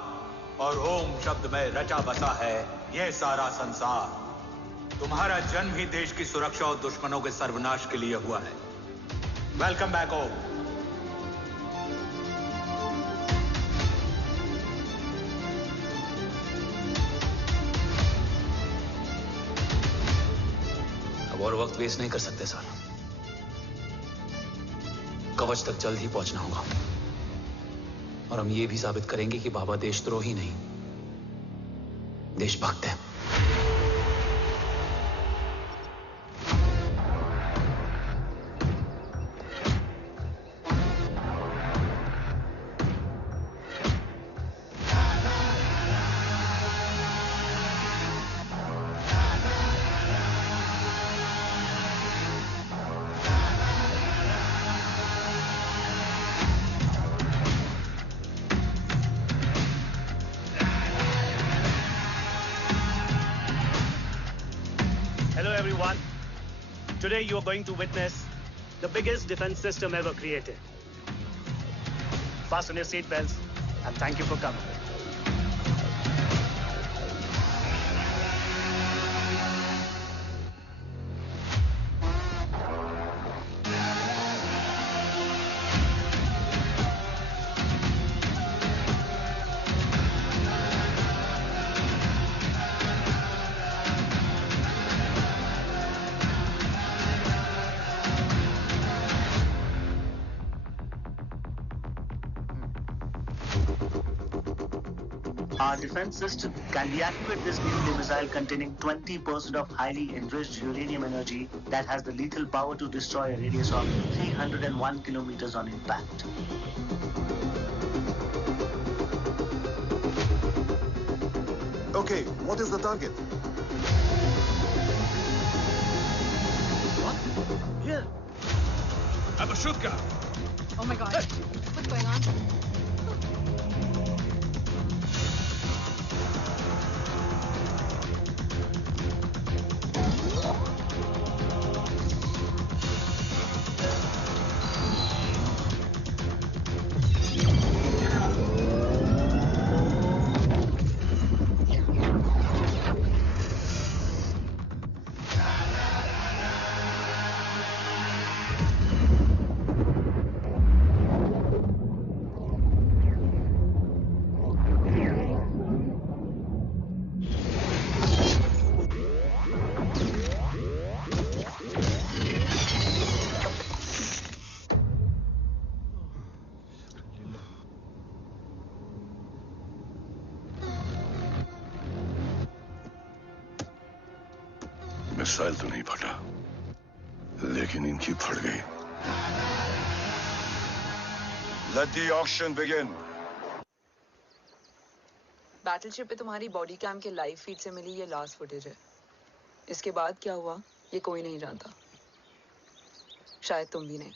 और ओम शब्द में रचा बसा है यह सारा संसार। तुम्हारा जन्म ही देश की सुरक्षा और दुश्मनों के सर्वनाश के लिए हुआ है। वेलकम बैक ओम। अब और वक्त वेस्ट नहीं कर सकते सर। कवच तक जल्द ही पहुंचना होगा और हम ये भी साबित करेंगे कि बाबा देशद्रोही नहीं, देशभक्त है। Today you are going to witness the biggest defense system ever created. Fasten your seat belts and thank you for coming. Our defense system can deactivate this nuclear missile containing 20% of highly enriched uranium energy that has the lethal power to destroy a radius of 301 kilometers on impact. Okay, what is the target? shoot ka. Oh my God. What's going on? Missile तो नहीं फटा, लेकिन इनकी फट गई। Let the auction begin. Battleship पे तुम्हारी body cam के लाइव फीड से मिली ये लास्ट फुटेज है। इसके बाद क्या हुआ ये कोई नहीं जानता, शायद तुम भी नहीं।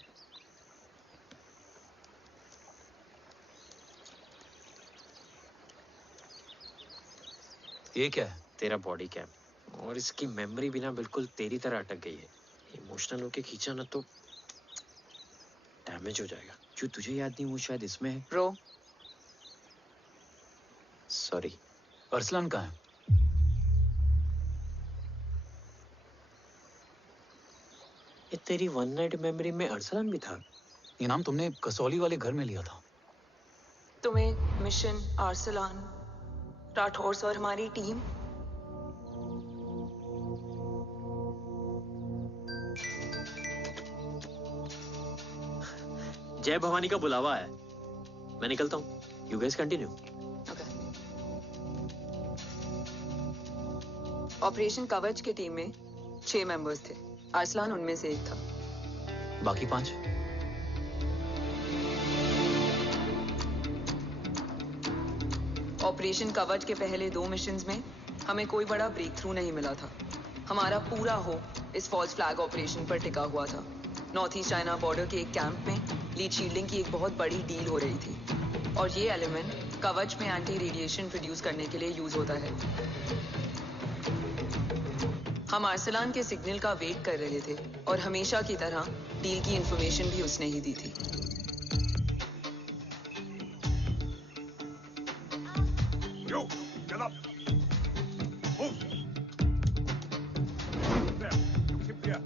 ये क्या है? तेरा बॉडी कैम, और इसकी मेमोरी बिना बिल्कुल तेरी तरह अटक गई है। इमोशनल होके खींचा ना तो डैमेज हो जाएगा। जो तुझे याद नहीं वो शायद इसमें है। Bro sorry. अरसलान कहाँ है? ये तेरी वन नाइट मेमोरी में अरसलान भी था? ये नाम तुमने कसौली वाले घर में लिया था। तुम्हें मिशन अरसलान राठौर और हमारी टीम जय भवानी का बुलावा है, मैं निकलता हूँ। You guys continue. ऑपरेशन कवच की टीम में 6 मेंबर्स थे, अरसलान उनमें से एक था। बाकी 5? ऑपरेशन कवच के पहले 2 मिशंस में हमें कोई बड़ा ब्रेक थ्रू नहीं मिला था। हमारा पूरा होप इस फॉल्स फ्लैग ऑपरेशन पर टिका हुआ था। नॉर्थ ईस्ट चाइना बॉर्डर के एक कैंप में लीड शील्डिंग की एक बहुत बड़ी डील हो रही थी, और ये एलिमेंट कवच में एंटी रेडिएशन प्रोड्यूस करने के लिए यूज होता है। हम अरसलान के सिग्नल का वेट कर रहे थे, और हमेशा की तरह डील की इंफॉर्मेशन भी उसने ही दी थी। Yo, get up. Move. There. Keep there.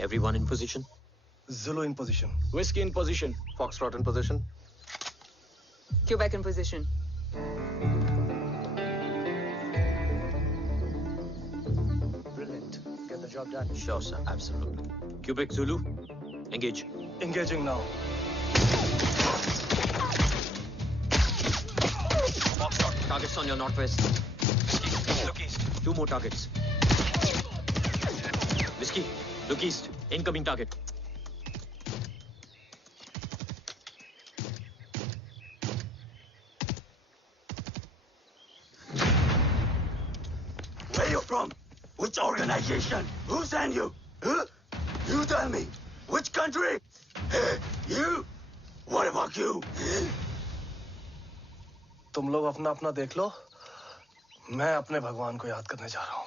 Everyone in position? Zulu in position. Whiskey in position. Foxtrot in position. Quebec in position. Brilliant. Get the job done. Sure, sir. Absolutely. Quebec Zulu, engage. Engaging now. Foxtrot, targets on your northwest. Look east. 2 more targets. Whiskey, look east. Incoming target. Where you from? Which organization? Who sent you? Huh? You tell me. Which country? Hey, you? What about you? तुम लोग अपना अपना देख लो, मैं अपने भगवान को याद करने जा रहा हूँ।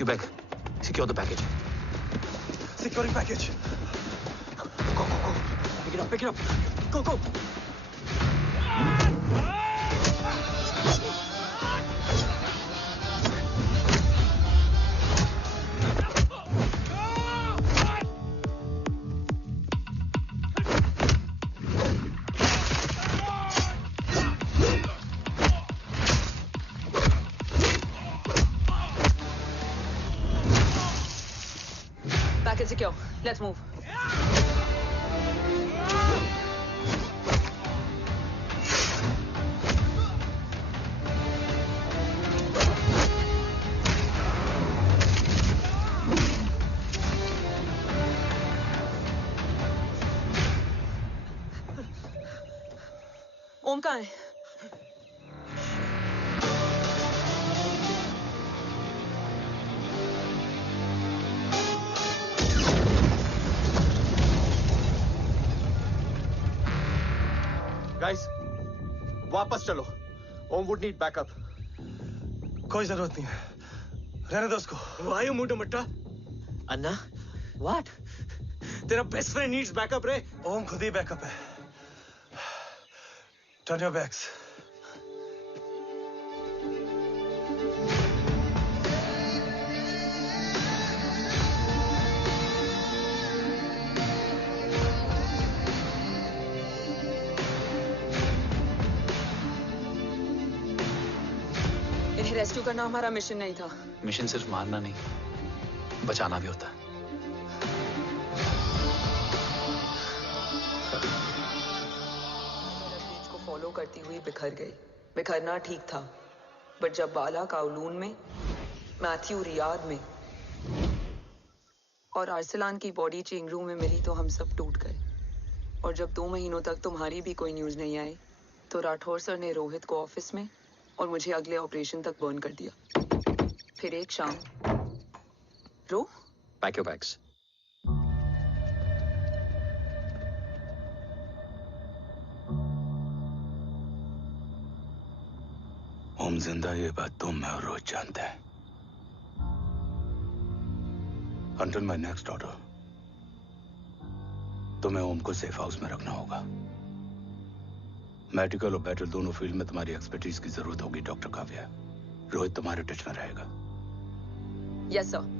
Quebec, secure the package. Securing package. Go, go, go. Pick it up, pick it up. Go, go. Market secure. Let's move. ओम कहाँ है? गाइस, वापस चलो। ओम वुड नीड बैकअप। कोई जरूरत नहीं है, रहने दो उसको। Why you Munda Matta? Anna, what? तेरा बेस्ट फ्रेंड नीड्स बैकअप रे। ओम खुद ही बैकअप है। Turn your backs. इन्हें रेस्क्यू करना हमारा मिशन नहीं था। मिशन सिर्फ मारना नहीं, बचाना भी होता है। को फॉलो करती हुई बिखर गई। बिखरना ठीक था, बट जब बाला काउलून में, मैथ्यू रियाद में और अरसलान की बॉडी चेंज रूम में मिली तो हम सब टूट गए। और जब 2 महीनों तक तुम्हारी भी कोई न्यूज नहीं आई तो राठौर सर ने रोहित को ऑफिस में और मुझे अगले ऑपरेशन तक बर्न कर दिया। फिर एक शाम रो पैक योर बैग्स। ओम जिंदा, ये बात तुम मैं और रोज जानते हैं। Until my next order, तुम्हें ओम को सेफ हाउस में रखना होगा। मेडिकल और बैटल दोनों फील्ड में तुम्हारी एक्सपर्टीज की जरूरत होगी डॉक्टर काव्या। रोहित तुम्हारे टच में रहेगा। Yes sir.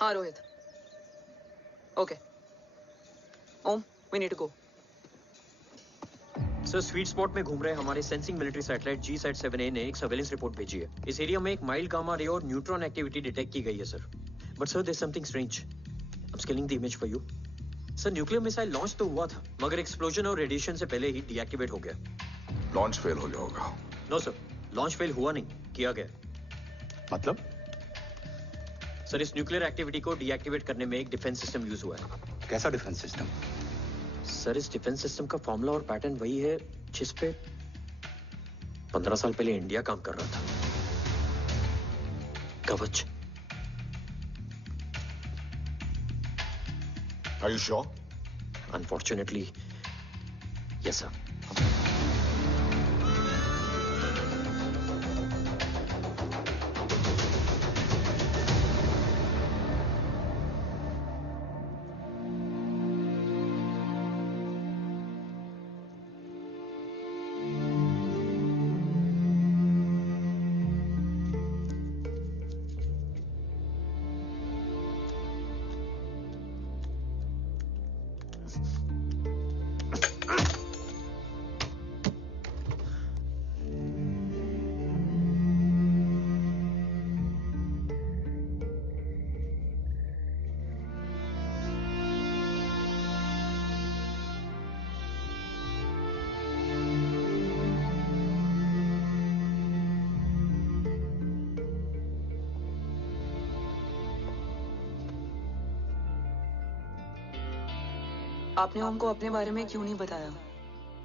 हाँ Rohit. Okay Om, we need to go. Sir, sweet spot में घूम रहे हमारे सेंसिंग मिलिट्री सैटेलाइट G-SAT-7A ने एक सर्वेलेंस रिपोर्ट भेजी है। इस एरिया में एक माइल्ड गामा रे और न्यूट्रॉन एक्टिविटी डिटेक्ट की गई है sir. But sir, there is something strange. I am scaling the image for you. Sir, nuclear missile launch तो हुआ था, मगर एक्सप्लोजन और रेडिएशन से पहले ही डीएक्टिवेट हो गया। लॉन्च फेल हो गया होगा। नो सर, लॉन्च फेल हुआ नहीं, किया गया। मतलब? सर, इस न्यूक्लियर एक्टिविटी को डीएक्टिवेट करने में एक डिफेंस सिस्टम यूज हुआ है। कैसा डिफेंस सिस्टम? सर, इस डिफेंस सिस्टम का फॉर्मूला और पैटर्न वही है जिस पे 15 साल पहले इंडिया काम कर रहा था। कवच। Are you sure? Unfortunately, yes sir. आपने ओम को अपने बारे में क्यों नहीं बताया?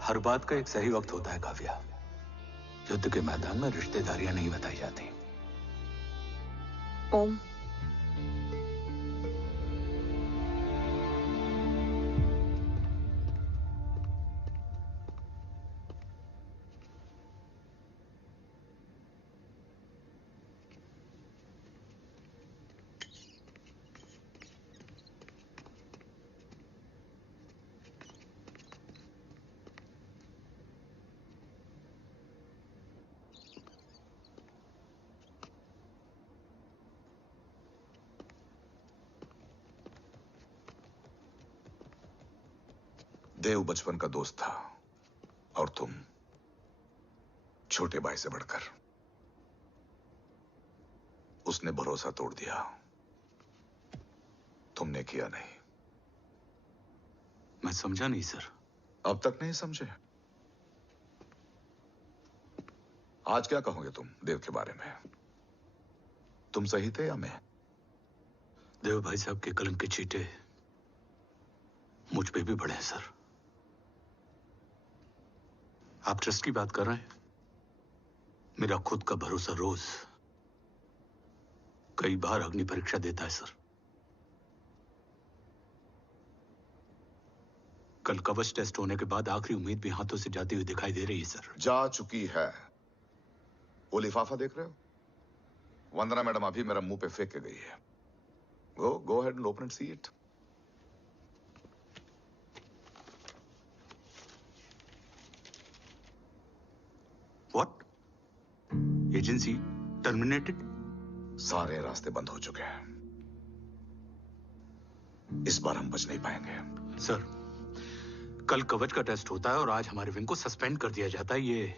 हर बात का एक सही वक्त होता है काव्या। युद्ध के मैदान में रिश्तेदारियां नहीं बताई जाती। ओम, देव बचपन का दोस्त था और तुम छोटे भाई से बढ़कर। उसने भरोसा तोड़ दिया, तुमने किया नहीं। मैं समझा नहीं सर। अब तक नहीं समझे? आज क्या कहोगे तुम देव के बारे में? तुम सही थे या मैं? देव भाई साहब के कलंक के चीटे मुझ पे भी पड़े हैं सर। आप ट्रस्ट की बात कर रहे हैं? मेरा खुद का भरोसा रोज कई बार अग्नि परीक्षा देता है सर। कल कवच टेस्ट होने के बाद आखिरी उम्मीद भी हाथों से जाती हुई दिखाई दे रही है सर। जा चुकी है। वो लिफाफा देख रहे हो? वंदना मैडम अभी मेरा मुंह पे फेंक के गई है। Go ahead and open and see it. What? Agency terminated? सारे रास्ते बंद हो चुके हैं। इस बार हम बच नहीं पाएंगे। सर, कल कवच का टेस्ट होता है और आज हमारे विंग को सस्पेंड कर दिया जाता है। ये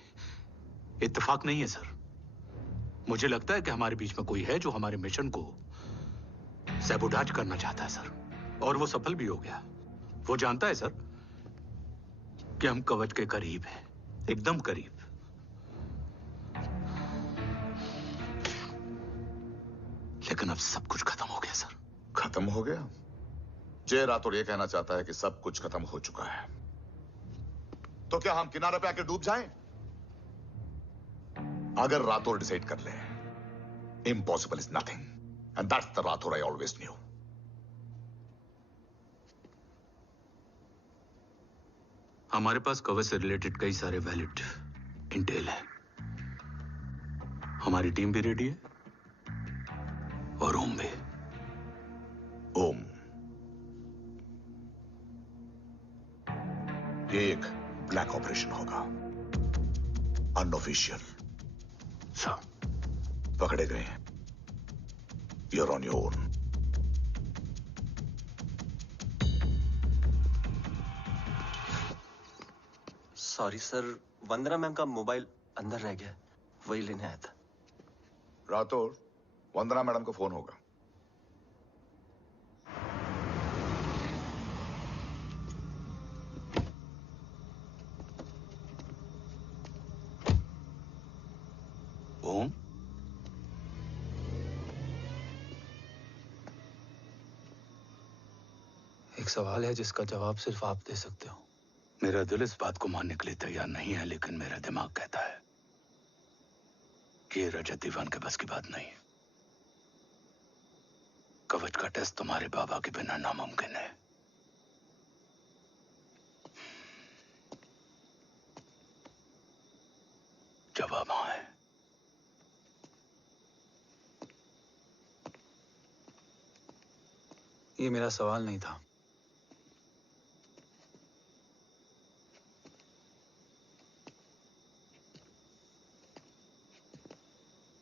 इत्तेफाक नहीं है सर। मुझे लगता है कि हमारे बीच में कोई है जो हमारे मिशन को सैबोटाज करना चाहता है सर, और वो सफल भी हो गया। वो जानता है सर कि हम कवच के करीब हैं, एकदम करीब। लेकिन अब सब कुछ खत्म हो गया सर। खत्म हो गया? जय राठौर ये कहना चाहता है कि सब कुछ खत्म हो चुका है। तो क्या हम किनारे पे आके डूब जाएं? अगर राठौर डिसाइड कर ले, impossible is nothing, and that's the Rathore I always new. हमारे पास कवच से रिलेटेड कई सारे वैलिड इंटेल है। हमारी टीम भी रेडी है और ओम भी। ओम, ये एक ब्लैक ऑपरेशन होगा, अनऑफिशियल। सर, पकड़े गए, you're on your own. Sorry sir, Vandana ma'am का मोबाइल अंदर रह गया, वही लेने आया था। राठौर, वंदना मैडम को फोन होगा। ओम, एक सवाल है जिसका जवाब सिर्फ आप दे सकते हो। मेरा दिल इस बात को मानने के लिए तैयार नहीं है, लेकिन मेरा दिमाग कहता है कि ये रजत दीवान के बस की बात नहीं है। कवच का टेस्ट तुम्हारे बाबा के बिना नामुमकिन है। जवाब हाँ है। ये मेरा सवाल नहीं था।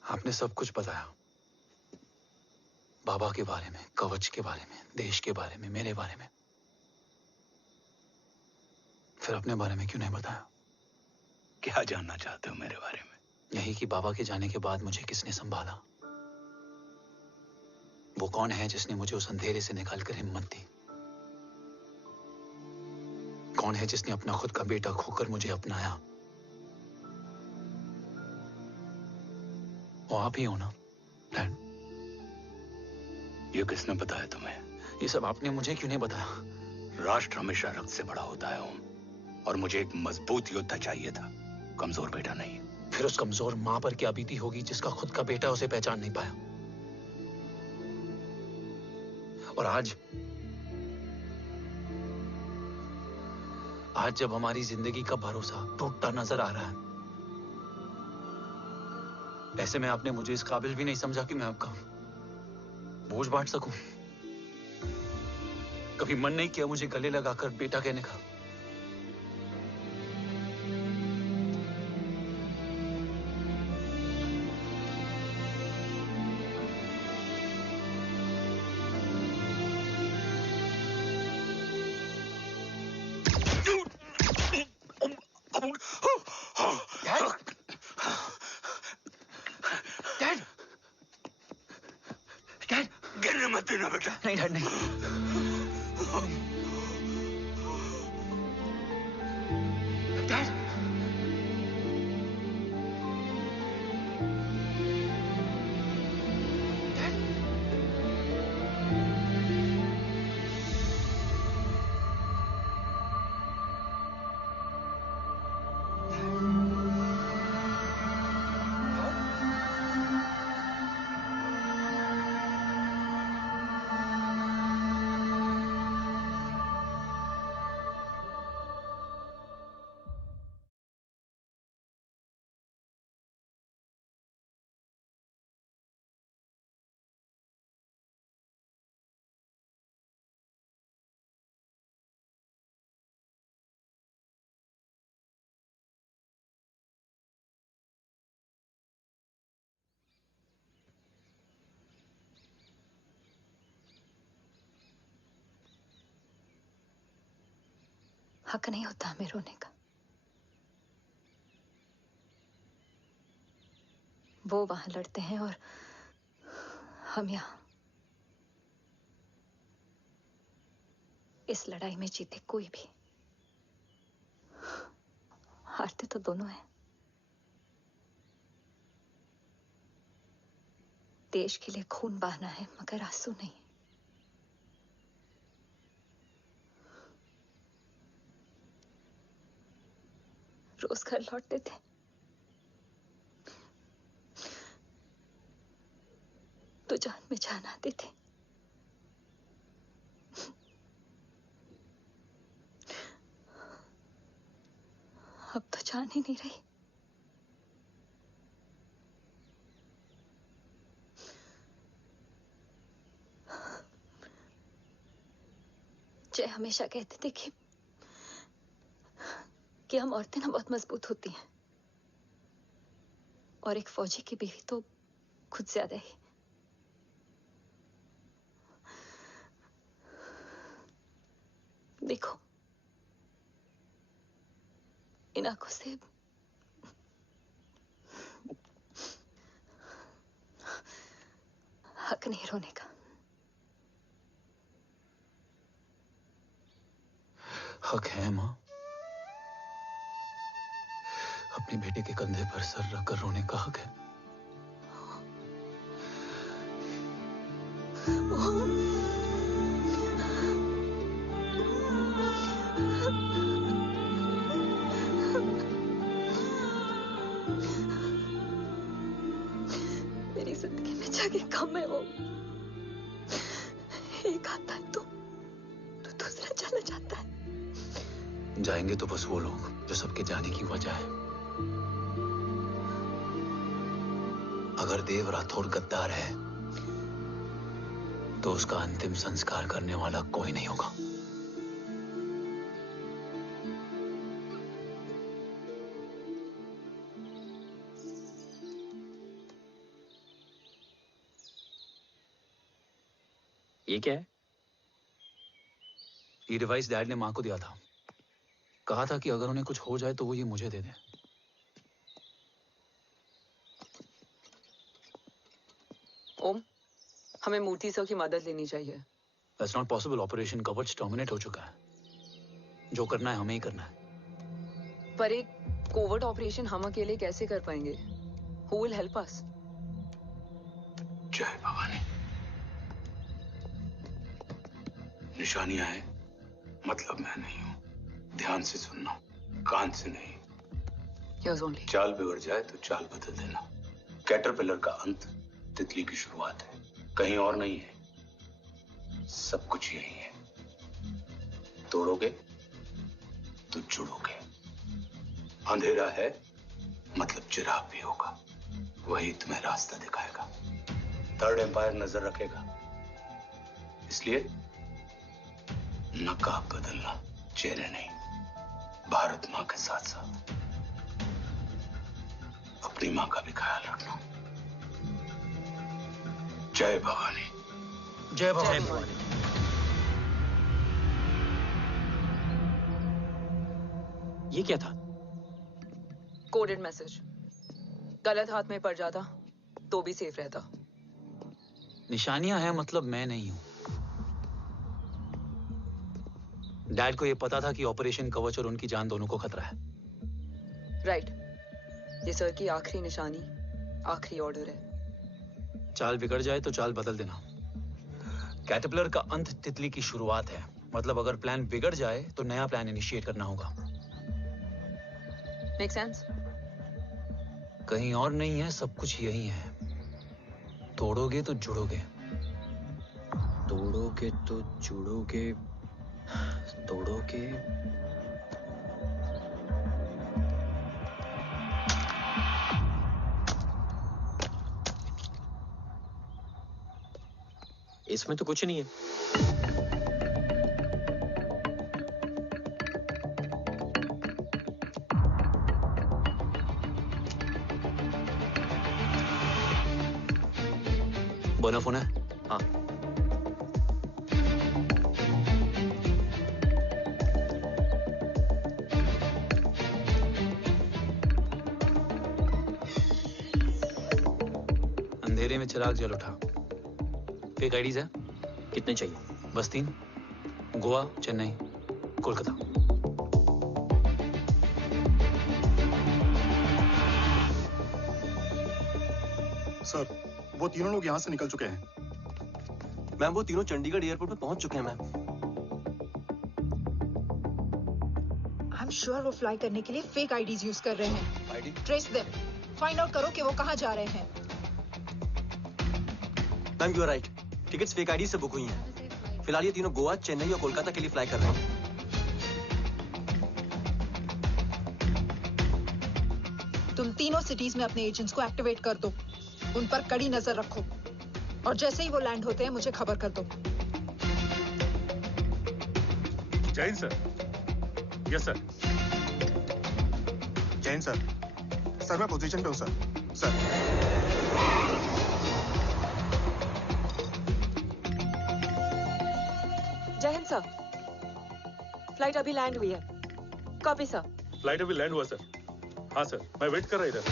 आपने सब कुछ बताया, बाबा के बारे में, कवच के बारे में, देश के बारे में, मेरे बारे में। फिर अपने बारे में क्यों नहीं बताया? क्या जानना चाहते हो मेरे बारे में? यही कि बाबा के जाने के बाद मुझे किसने संभाला? वो कौन है जिसने मुझे उस अंधेरे से निकालकर हिम्मत दी? कौन है जिसने अपना खुद का बेटा खोकर मुझे अपनाया? वो आप ही हो ना, डैड? ये किसने बताया तुम्हें? ये सब आपने मुझे क्यों नहीं बताया? राष्ट्र हमेशा रक्त से बड़ा होता है ओम, और मुझे एक मजबूत योद्धा चाहिए था, कमजोर बेटा नहीं। फिर उस कमजोर मां पर क्या बीती होगी जिसका खुद का बेटा उसे पहचान नहीं पाया? और आज जब हमारी जिंदगी का भरोसा टूटता नजर आ रहा है, ऐसे में आपने मुझे इस काबिल भी नहीं समझा कि मैं आपका बोझ बांट सकूं। कभी मन नहीं किया मुझे गले लगाकर बेटा कहने का? ना बेटा। नहीं डैड नहीं। डैड हक नहीं होता हमें रोने का। वो वहां लड़ते हैं और हम यहां। इस लड़ाई में जीते कोई भी, हारते तो दोनों हैं। देश के लिए खून बहाना है मगर आंसू नहीं। रोज घर लौटते थे, तो जान में जान आते थे। अब तो जान ही नहीं रही। जय हमेशा कहते थे कि हम औरतें ना बहुत मजबूत होती हैं, और एक फौजी की बीवी तो खुद ज्यादा ही। देखो, इन आंखों से हक नहीं रोने का। हक है माँ। अपने बेटे के कंधे पर सर रखकर रोने का हक है। मेरी जिंदगी में जगह कम है वो। एक आता है तो दूसरा चला जाता है। जाएंगे तो बस वो लोग जो सबके जाने की वजह है। अगर देव राठौर गद्दार है तो उसका अंतिम संस्कार करने वाला कोई नहीं होगा। ये क्या है? ये डिवाइस डैड ने मां को दिया था। कहा था कि अगर उन्हें कुछ हो जाए तो वो ये मुझे दे दें। ओम, हमें मूर्ति सर की मदद लेनी चाहिए। That's not possible. ऑपरेशन कवच टर्मिनेट हो चुका है। जो करना है हमें ही करना है। पर एक कोवर्ट ऑपरेशन हम अकेले कैसे कर पाएंगे? Who will help us? जय भवानी। निशानियां हैं, मतलब मैं नहीं हूं। ध्यान से सुनना, कान से नहीं। Here's only. चाल बिगड़ जाए तो चाल बदल देना। कैटरपिलर का अंत तितली की शुरुआत है, कहीं और नहीं है। सब कुछ यही है। तोड़ोगे तो जुड़ोगे। अंधेरा है मतलब चिराग भी होगा, वही तुम्हें रास्ता दिखाएगा। थर्ड एम्पायर नजर रखेगा, इसलिए नकाब बदलना, चेहरे नहीं। भारत माँ के साथ साथ अपनी माँ का भी ख्याल रखना। जय भवानी। जय भवानी। ये क्या था? Coded message. गलत हाथ में पड़ जाता तो भी सेफ रहता। निशानियां हैं मतलब मैं नहीं हूं। डैड को ये पता था कि ऑपरेशन कवच और उनकी जान दोनों को खतरा है। राइट। ये सर की आखिरी निशानी, आखिरी ऑर्डर है। चाल बिगड़ जाए तो चाल बदल देना। कैटरपिलर का अंत तितली की शुरुआत है। मतलब अगर प्लान बिगड़ जाए तो नया प्लान इनिशिएट करना होगा। Make sense? कहीं और नहीं है, सब कुछ यही है। तोड़ोगे तो जुड़ोगे। तोड़ोगे तो जुड़ोगे। तोड़ोगे। इसमें तो कुछ नहीं है। बोना फोन है? हाँ। अंधेरे में चिराग जल उठा। फेक आईडीज है? कितने चाहिए? बस 3। गोवा, चेन्नई, कोलकाता। सर, वो तीनों लोग यहाँ से निकल चुके हैं। मैम, वो तीनों चंडीगढ़ एयरपोर्ट पे पहुंच चुके हैं मैम। आई एम श्योर वो फ्लाई करने के लिए फेक आईडीज यूज कर रहे हैं। Trace them. फाइंड आउट करो कि वो कहाँ जा रहे हैं। Ma'am, you are right. Tickets fake ID से बुक हुई हैं। फिलहाल ये तीनों गोवा, चेन्नई और कोलकाता के लिए फ्लाई कर रहे हैं। तुम तीनों सिटीज में अपने एजेंट्स को एक्टिवेट कर दो। उन पर कड़ी नजर रखो और जैसे ही वो लैंड होते हैं मुझे खबर कर दो। Jain sir. Yes sir. Jain sir. Sir मैं पोजीशन पे हूँ सर। सर। जय हिंद सर। फ्लाइट अभी लैंड हुई है। Copy sir. फ्लाइट अभी लैंड हुआ सर। हाँ सर, मैं वेट कर रहा इधर।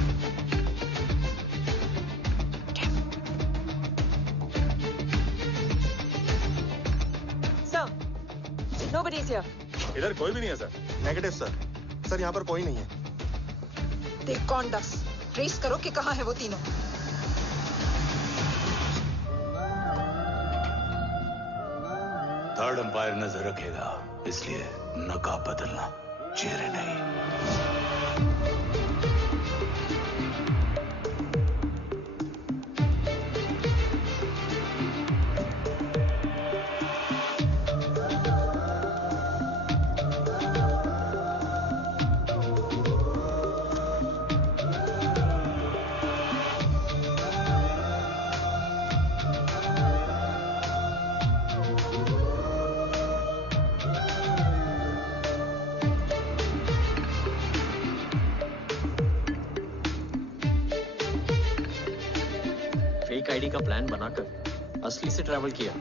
Nobody is here. इधर कोई भी नहीं है सर। Negative sir. सर यहाँ पर कोई नहीं है। देख कौन दस। ट्रेस करो कि कहाँ है वो तीनों। थर्ड अंपायर नजर रखेगा, इसलिए नकाब बदलना, चेहरे नहीं। आईडी का प्लान बनाकर असली से ट्रैवल किया।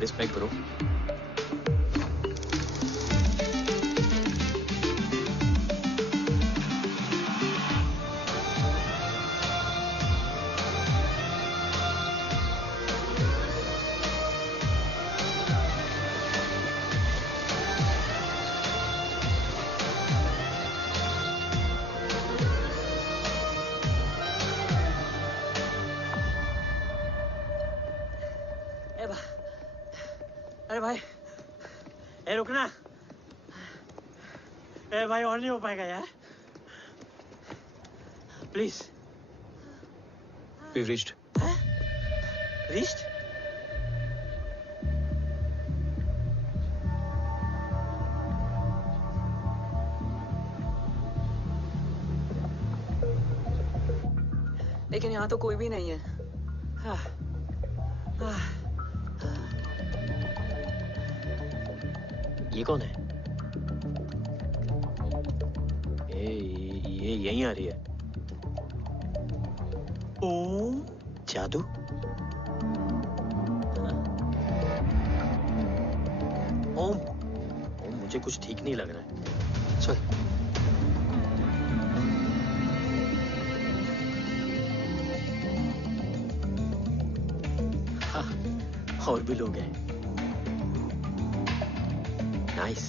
Respect bro. अरे भाई, ए रुकना। ए भाई और नहीं हो पाएगा यार। प्लीज। We've reached. Reached? लेकिन यहाँ तो कोई भी नहीं है। ये कौन है? ये यहीं आ रही है। ओम जादू? ओम मुझे कुछ ठीक नहीं लग रहा है। चल। हाँ, और भी लोग हैं। नाइस।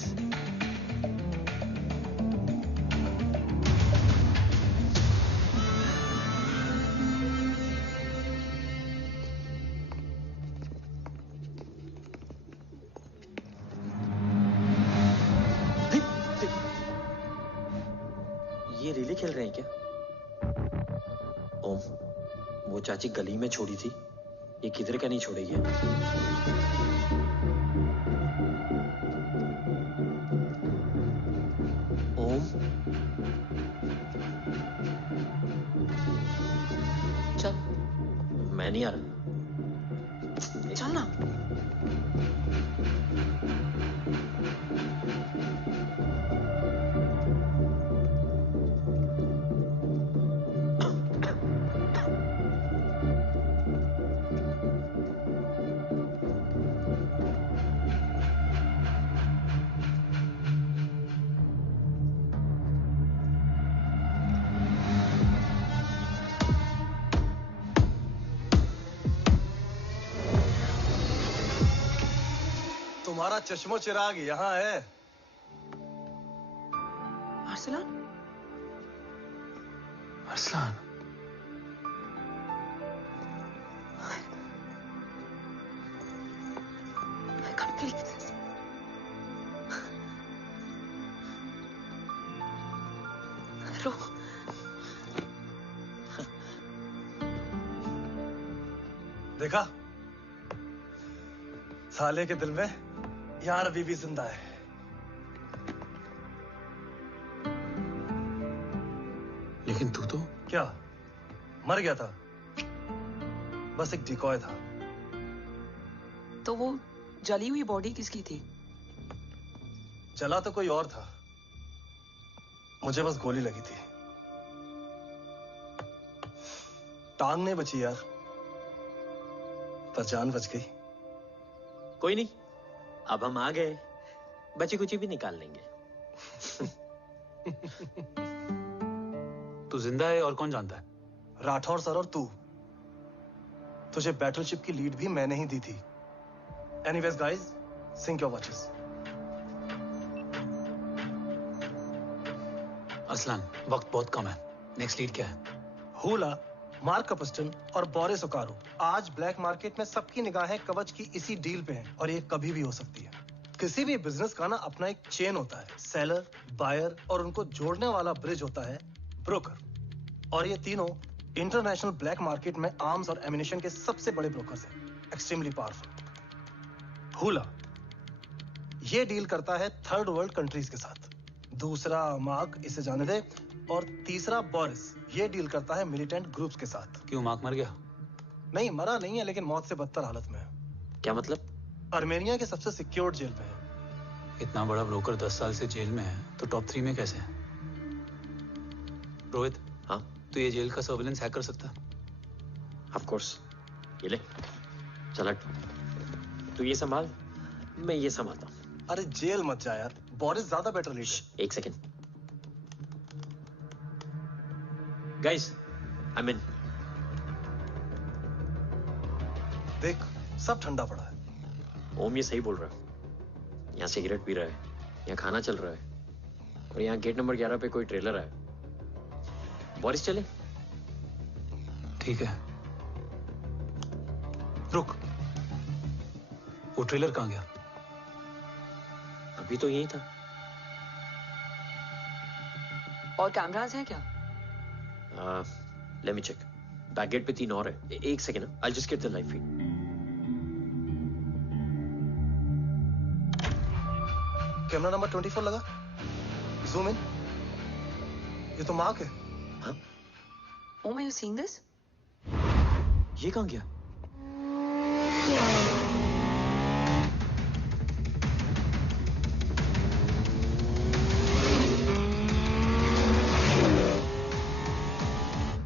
ये रिले खेल रहे हैं क्या? ओम, वो चाची गली में छोड़ी थी, ये किधर का नहीं छोड़ेगी। ओम, चल। मैं नहीं आ रहा। चल ना। तुम्हारा चश्मो चिराग यहाँ है। Arsalan? Arsalan, I can't believe this. रो। देखा? साले के दिल में यार अभी भी जिंदा है। लेकिन तू तो क्या मर गया था? बस एक डिकॉय था। तो वो जली हुई बॉडी किसकी थी? जला तो कोई और था, मुझे बस गोली लगी थी। टांग नहीं बची यार, पर जान बच गई। कोई नहीं, अब हम आ गए, बची कुची भी निकाल लेंगे। तू जिंदा है और कौन जानता है? राठौर सर और तू। तुझे बैटलशिप की लीड भी मैंने ही दी थी। Anyways guys, sync your watches. Arsalan, वक्त बहुत कम है, नेक्स्ट लीड क्या है? हुला, मार्क कपस्टन और बोरिस ओकारो आज ब्लैक मार्केट में सबकी निगाहें कवच की इसी डील पे हैं, और ये कभी भी हो सकती है। किसी भी बिजनेस का ना अपना एक चेन होता है, सेलर, बायर और उनको जोड़ने वाला ब्रिज होता है ब्रोकर। और ये तीनों इंटरनेशनल ब्लैक मार्केट में आर्म्स और एमिनेशन के सबसे बड़े ब्रोकर्स हैं, एक्सट्रीमली पावरफुल। हुला ये डील करता है थर्ड वर्ल्ड कंट्रीज के साथ, दूसरा मार्क, इसे जाने दे, और तीसरा बोरिस ये डील करता है मिलिटेंट ग्रुप्स के साथ। क्यों, मार्क मर गया? नहीं, मरा नहीं है, लेकिन मौत से बदतर हालत में है। क्या मतलब? आर्मेनिया के सबसे सिक्योर्ड जेल में है। इतना बड़ा ब्रोकर 10 साल से जेल में है, तो टॉप 3 में कैसे है? रोहित, हाँ? तो ये जेल का सर्विलेंस हैक कर सकता? Of course. ये ले, चल तू ये संभाल, मैं ये संभालता हूँ। अरे जेल मत जा यार, बोरिस ज्यादा बेटर लीडर। एक सेकेंड गाइस, आई मीन देख, सब ठंडा पड़ा है। ओम ये सही बोल रहा है। यहाँ सिगरेट पी रहा है, यहाँ खाना चल रहा है, और यहाँ गेट नंबर 11 पे कोई ट्रेलर है। बोरिस चले? ठीक है, रुक, वो ट्रेलर कहाँ गया? अभी तो यही था। और कैमरास हैं क्या? Let me check. Back gate पे 3 और है। एक second, I just get the live feed. Camera number 24 लगा, जूम इन। ये तो मार्क है। हाँ? Om, are you seeing this? ये कहाँ गया?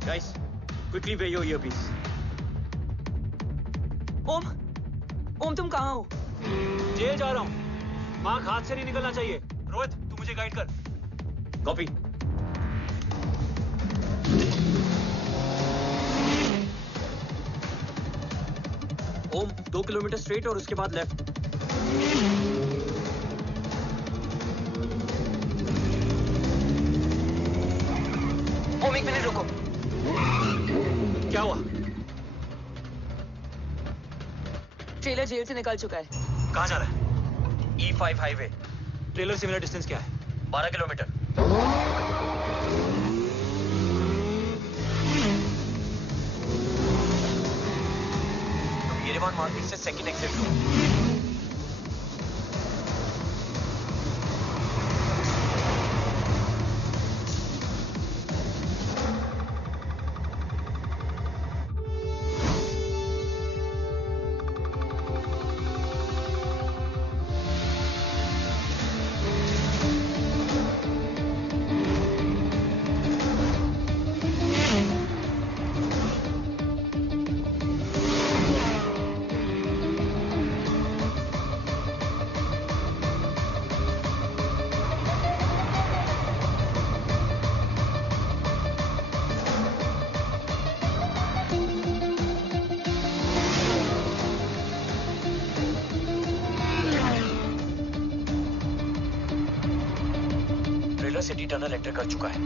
Guys, quickly wear your earpiece. ओम तुम कहाँ हो? जेल जा रहा हूँ। मार्क हाथ से नहीं निकलना चाहिए। रोहित, तू मुझे गाइड कर। कॉपी। ओम 2 किलोमीटर स्ट्रेट और उसके बाद लेफ्ट। तुम 1 मिनट रुको। क्या हुआ? ट्रेलर जेल से निकल चुका है। कहाँ जा रहा है? E5 highway. ट्रेलर से मेरा डिस्टेंस क्या है? 12 किलोमीटर। तुम येरेवान मार्केट से सेकंड एग्जिट लो। सिटी टनल एंटर कर चुका है।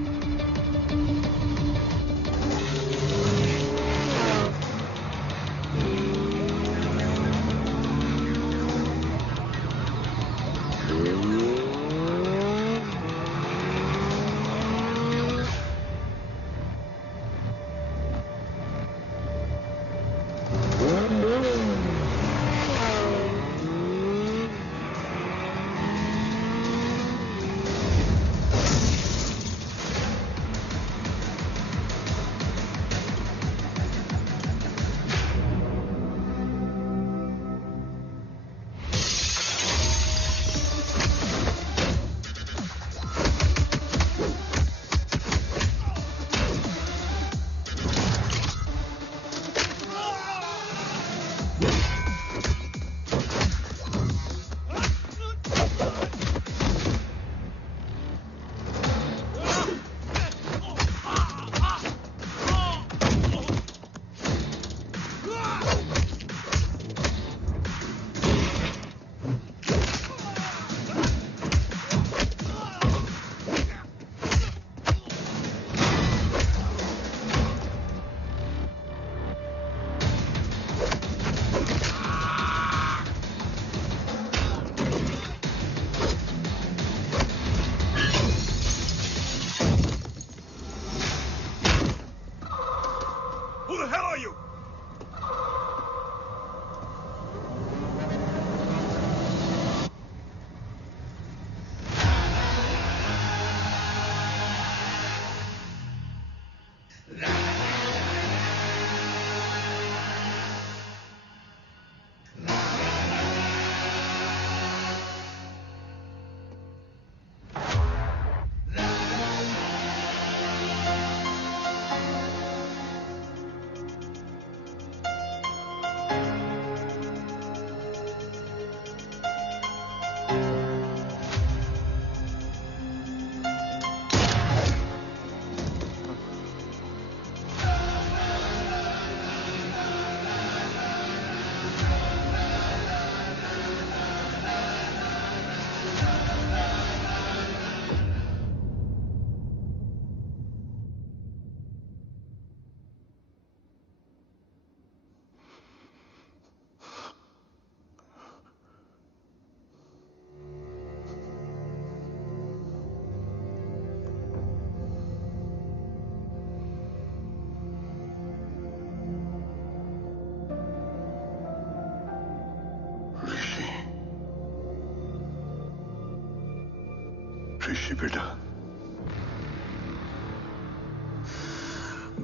ऋषि बेटा।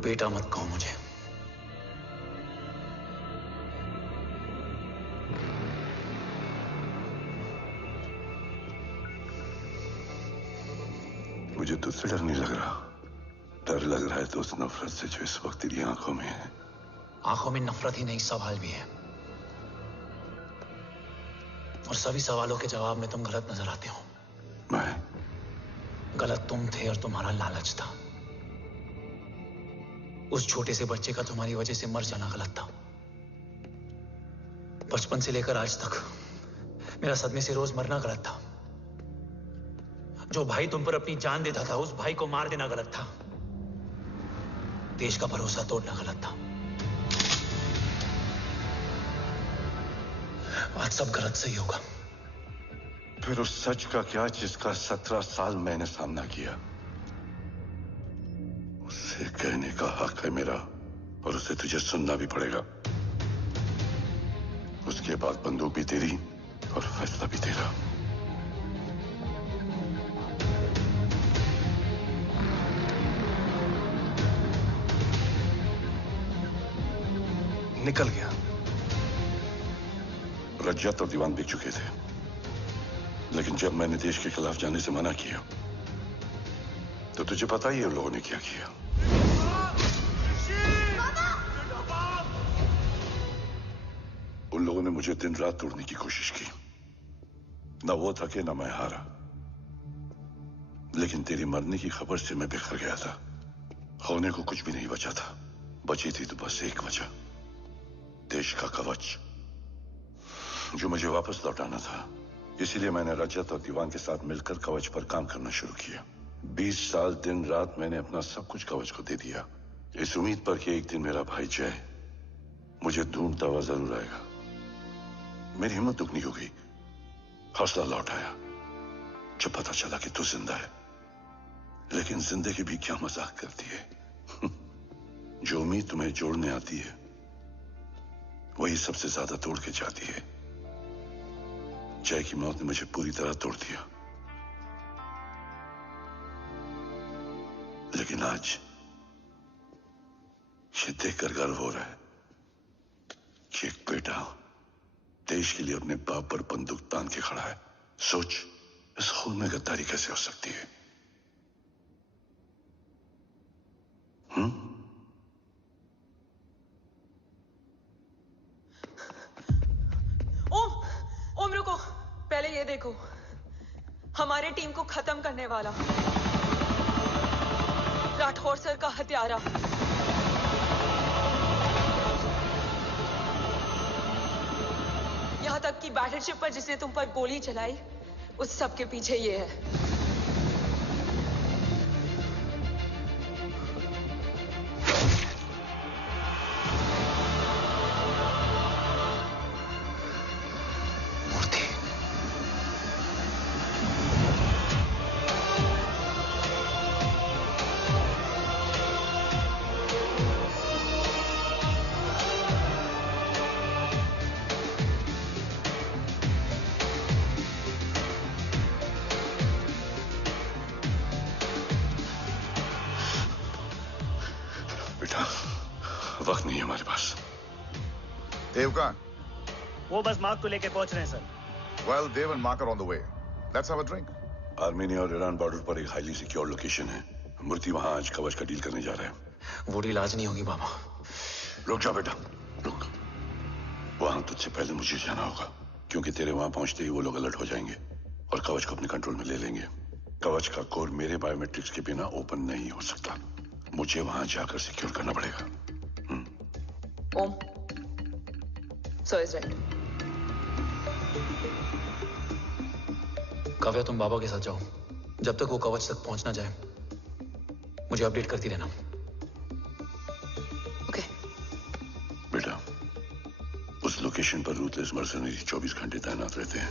बेटा मत कहो मुझे। मुझे तुझसे डर नहीं लग रहा। डर लग रहा है तो उस नफरत से जो इस वक्त तेरी आंखों में है। आंखों में नफरत ही नहीं, सवाल भी है, और सभी सवालों के जवाब में तुम गलत नजर आते हो। मैं गलत तुम थे और तुम्हारा लालच था। उस छोटे से बच्चे का तुम्हारी वजह से मर जाना गलत था। बचपन से लेकर आज तक मेरा सदमे से रोज मरना गलत था। जो भाई तुम पर अपनी जान देता था उस भाई को मार देना गलत था। देश का भरोसा तोड़ना गलत था। आज सब गलत सही होगा। फिर उस सच का क्या जिसका 17 साल मैंने सामना किया? उसे कहने का हक है मेरा, और उसे तुझे सुनना भी पड़ेगा। उसके बाद बंदूक भी तेरी और फैसला भी तेरा। निकल गया। रज्जत और दीवान बिक चुके थे, लेकिन जब मैंने देश के खिलाफ जाने से मना किया तो तुझे पता ही है उन लोगों ने क्या किया। उन लोगों ने मुझे दिन रात तोड़ने की कोशिश की। ना वो थके ना मैं हारा, लेकिन तेरी मरने की खबर से मैं बिखर गया था। होने को कुछ भी नहीं बचा था। बची थी तो बस एक वजह, देश का कवच जो मुझे वापस लौटाना था। इसीलिए मैंने रजत और दीवान के साथ मिलकर कवच पर काम करना शुरू किया। 20 साल दिन रात मैंने अपना सब कुछ कवच को दे दिया, इस उम्मीद पर कि एक दिन मेरा भाई जय मुझे ढूंढता हुआ जरूर आएगा। मेरी हिम्मत दुगनी हो गई, हौसला लौट आया जब पता चला कि तू जिंदा है। लेकिन जिंदगी भी क्या मजाक करती है। जो उम्मीद तुम्हें जोड़ने आती है वही सबसे ज्यादा तोड़ के जाती है। जय की मौत ने मुझे पूरी तरह तोड़ दिया, लेकिन आज ये देखकर गर्व हो रहा है कि एक बेटा देश के लिए अपने बाप पर बंदूक तान के खड़ा है। सोच, इस खून में गद्दारी कैसे हो सकती है? ओम रुको, पहले ये देखो, हमारे टीम को खत्म करने वाला राठौर सर का हत्यारा। यहां तक कि बैटलशिप पर जिसने तुम पर गोली चलाई, उस सब के पीछे ये है। वक्त नहीं है हमारे पास। देव कहाँ? वो बस मार्क को लेके पहुंच रहे हैं sir. Well, Dev and Mark are on the way. Let's have a drink. Armenia और ईरान बॉर्डर पर एक हाईली सिक्योर लोकेशन है। मूर्ति वहां आज कवच का डील करने जा रहा है। वो डील आज नहीं होगी बाबा। रुक जा बेटा, रुक। वहां तुझसे पहले मुझे जाना होगा, क्योंकि तेरे वहां पहुंचते ही वो लोग अलर्ट हो जाएंगे और कवच को अपने कंट्रोल में ले लेंगे। कवच का कोड मेरे बायोमेट्रिक्स के बिना ओपन नहीं हो सकता। मुझे वहां जाकर सिक्योर करना पड़ेगा। ओम, सर इज राइट। काव्या, तुम बाबा के साथ जाओ। जब तक वो कवच तक पहुंच ना जाए मुझे अपडेट करती रहना। ओके। बेटा, उस लोकेशन पर रूथलेस मर्सनरी 24 घंटे तैनात रहते हैं।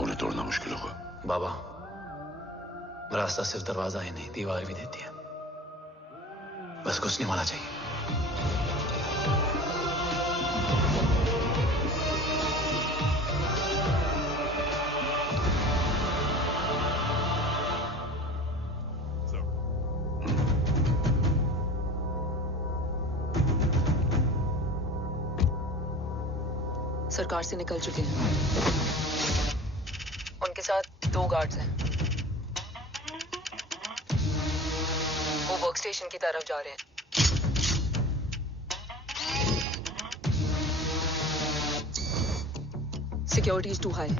उन्हें तोड़ना मुश्किल होगा। बाबा, रास्ता सिर्फ दरवाजा ही नहीं, दीवार भी देती है। बस कुछ नहीं होना चाहिए। सरकार से निकल चुके हैं। उनके साथ 2 गार्ड्स हैं। वो वर्क स्टेशन की तरफ जा रहे हैं। Security is too high.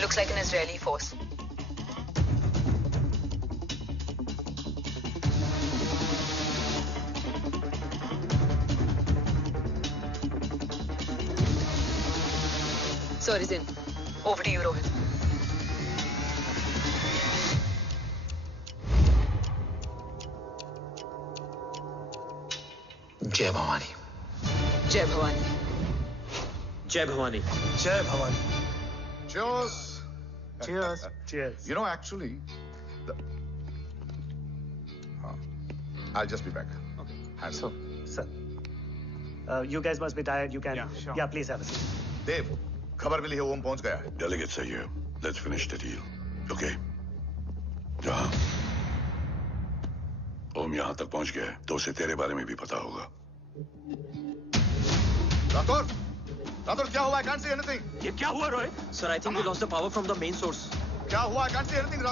Looks like an Israeli force. Sir is in. Over to you, Rohit. जय भवानी। जय भवानी। जय भवानी। जय Bhavani. Cheers. Cheers. Cheers. You know, actually, I'll just be back. Okay. So, sir, you guys must be tired. You can. Yeah, sure. Yeah, please have a seat. देव, खबर मिली है ओम पहुंच गया है। Delegate सही है। Let's finish the deal. Okay. जहाँ ओम यहाँ तक पहुंच गया है, तो उसे तेरे बारे में भी पता होगा। राठौर क्या हुआ? I can't see anything. ये क्या हुआ Rohit? Sir, I think we lost the power from the main source. क्या हुआ? I can't see anything.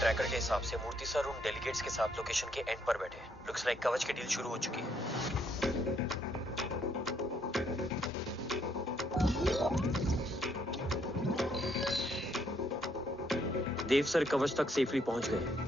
Tracker के हिसाब से मूर्ति सर उन डेलीगेट्स के साथ लोकेशन के एंड पर बैठे हैं। लुक्स लाइक कवच की डील शुरू हो चुकी है। देव सर कवच तक सेफली पहुंच गए।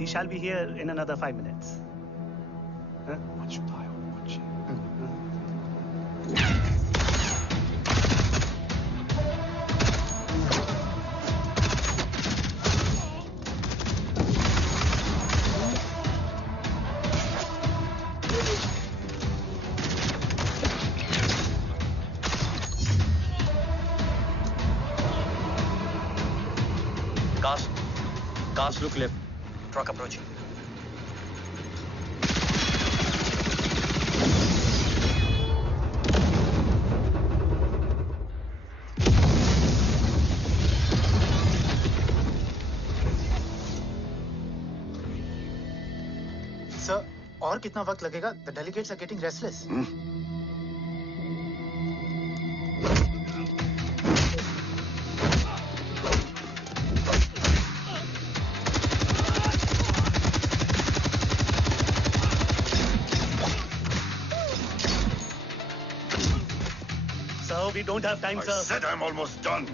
He shall be here in another 5 minutes. Huh? Cars look left. Truck approaching. Sir, और कितना वक्त लगेगा? The delegates are getting restless. We don't have time, sir. I said I'm almost done.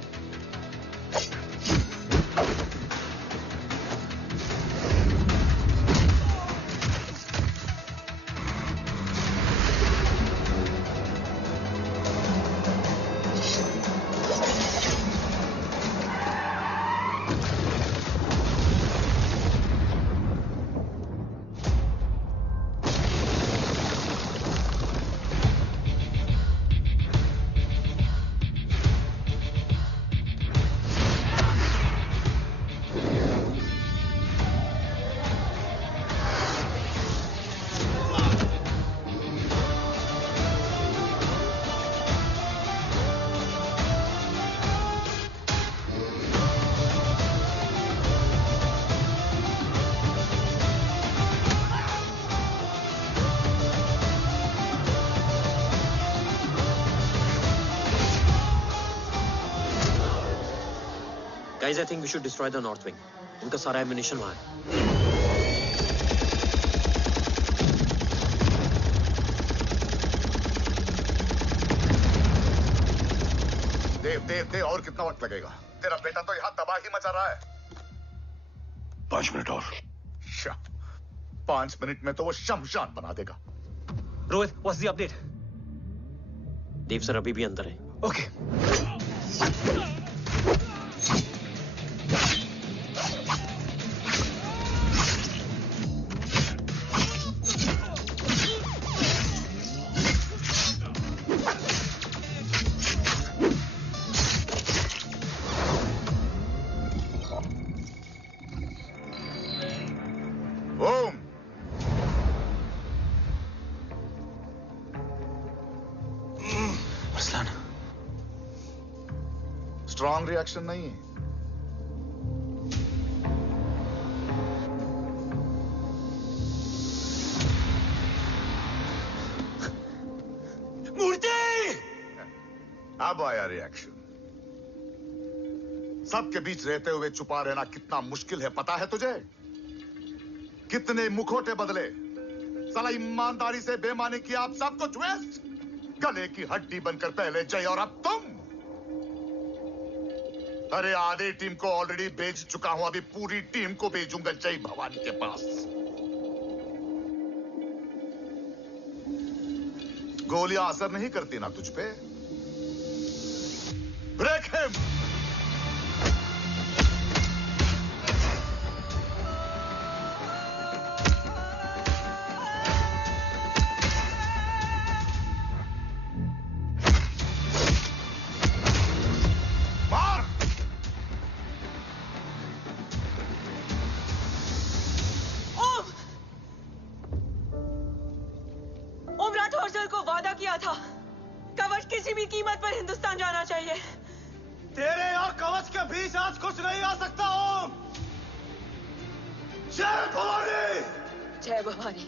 Guys, I think we should destroy the north wing. उनका सारा ammunition वहाँ है। देव और कितना वक्त लगेगा? तेरा बेटा तो यहाँ तबाही मचा रहा है। 5 मिनट और। 5 मिनट में तो वो शमशान बना देगा। Rohit, what's the update? Dev sir अभी भी अंदर है। Okay. स्ट्रॉन्ग रिएक्शन नहीं है। अब आया रिएक्शन। सबके बीच रहते हुए छुपा रहना कितना मुश्किल है पता है तुझे? कितने मुखौटे बदले, साला ईमानदारी से बेईमानी किया, आप सब कुछ वेस्ट। गले की हड्डी बनकर पहले जय और अब तुम। अरे आधे टीम को ऑलरेडी भेज चुका हूं, अभी पूरी टीम को भेजूंगा जय भवानी के पास। गोलियां असर नहीं करती ना तुझ पे? Break him. को वादा किया था, कवच किसी भी कीमत पर हिंदुस्तान जाना चाहिए। तेरे और कवच के बीच आज कुछ नहीं आ सकता। ओम, जय भवानी। जय भवानी।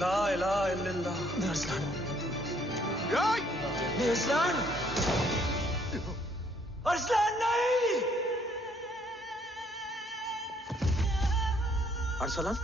ला इलाहा इल्लल्लाह। अरसलान। अरसलान। अरसलान नहीं। Arsalan.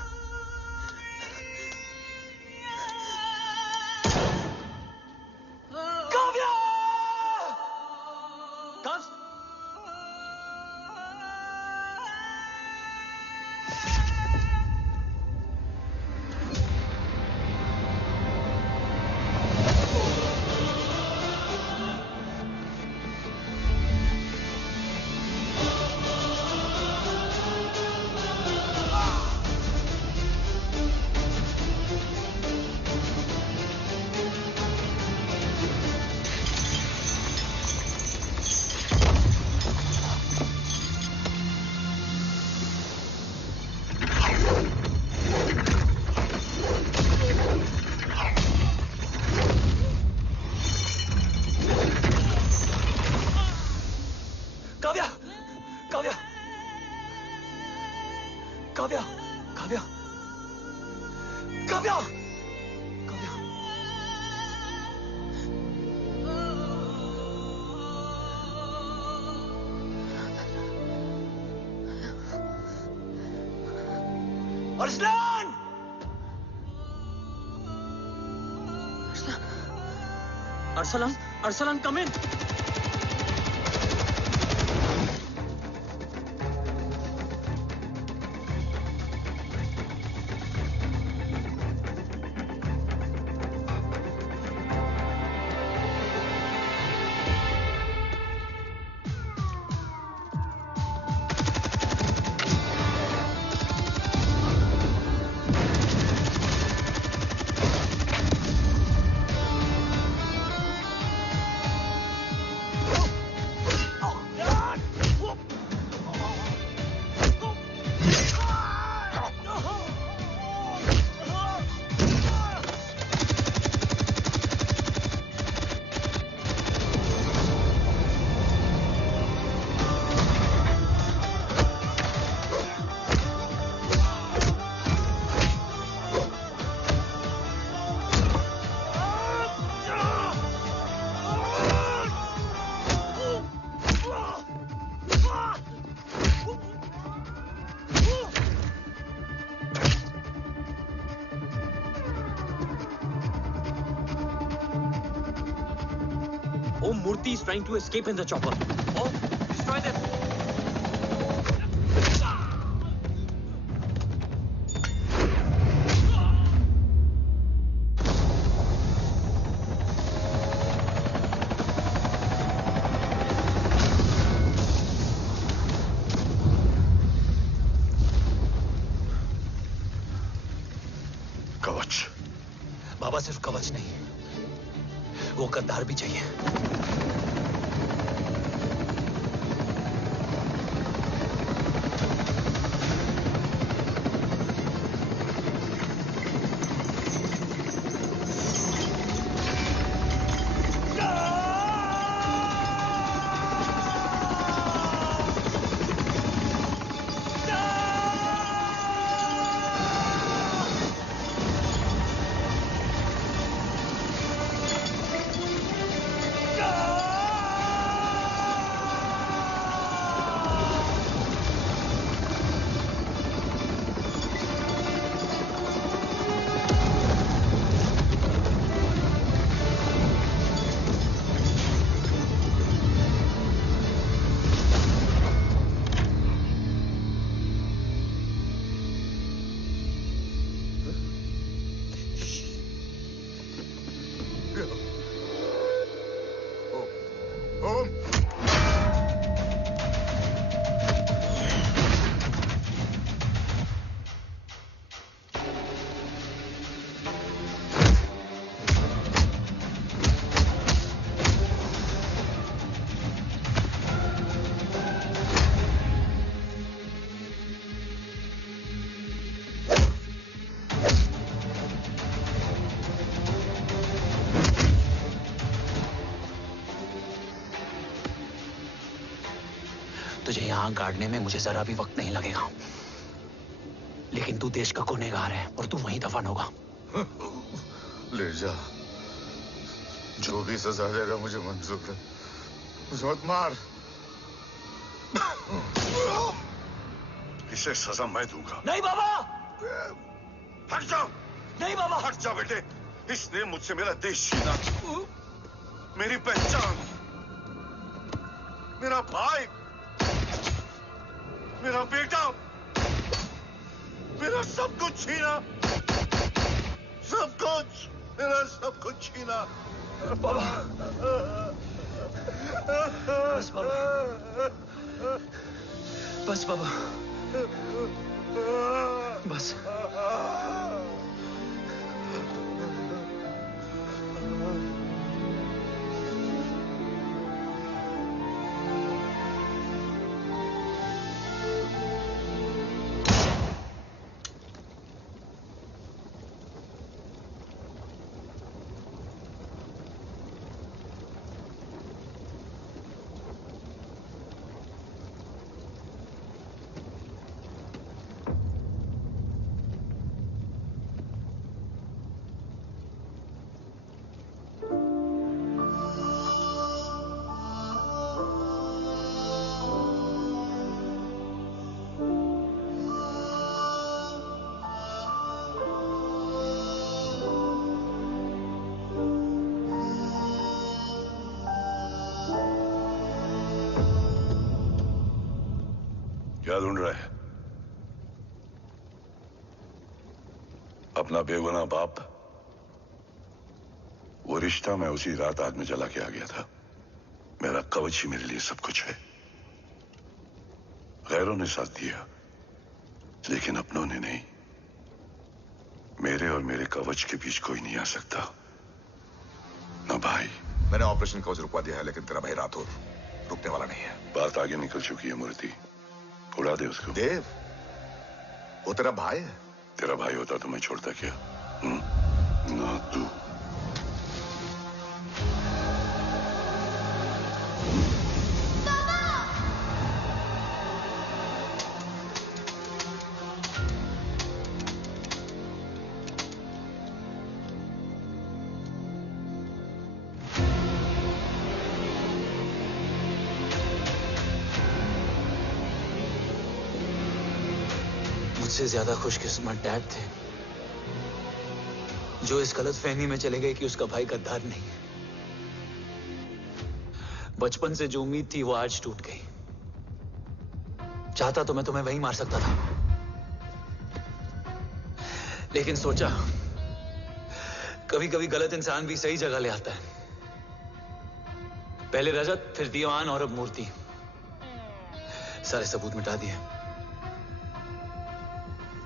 Arsalan! Arsalan, Arsalan, come in. Om Murthy is trying to escape in the chopper. Oh, destroy them. कवच। बाबा सिर्फ कवच नहीं, वो गद्दार भी चाहिए। तुझे यहाँ गाड़ने में मुझे जरा भी वक्त नहीं लगेगा, लेकिन तू देश का गुनहगार है और तू वहीं दफन होगा। ले जा, जो भी सजा देगा मुझे मंजूर है, मुझे मत मार। इसे सजा मैं दूंगा। नहीं बाबा, हट जाओ। नहीं बाबा, हट जा बेटे। इसने मुझसे मेरा देश छीना, मेरी पहचान, मेरा भाई, मेरा बेटा, मेरा सब कुछ छीना, सब कुछ, मेरा सब कुछ छीना। बाबा, बस बाबा, बस बाबा, बस। क्या ढूंढ रहा है? अपना बेगुनाह बाप। वो रिश्ता मैं उसी रात आग में जला के आ गया था। मेरा कवच ही मेरे लिए सब कुछ है। गैरों ने साथ दिया, लेकिन अपनों ने नहीं। मेरे और मेरे कवच के बीच कोई नहीं आ सकता, ना भाई। मैंने ऑपरेशन कवच रुकवा दिया है, लेकिन तेरा भाई राठौर रुकने वाला नहीं है। बात आगे निकल चुकी है मूर्ति, उड़ा दे उसको। देव, वो तेरा भाई है। तेरा भाई होता तो मैं छोड़ता क्या? ना तू। मुझसे ज्यादा खुशकिस्मत डैड थे, जो इस गलतफहमी में चले गए कि उसका भाई गद्दार नहीं है। बचपन से जो उम्मीद थी वो आज टूट गई। चाहता तो मैं तुम्हें वहीं मार सकता था, लेकिन सोचा कभी कभी गलत इंसान भी सही जगह ले आता है। पहले रजत, फिर दीवान और अब मूर्ति। सारे सबूत मिटा दिए,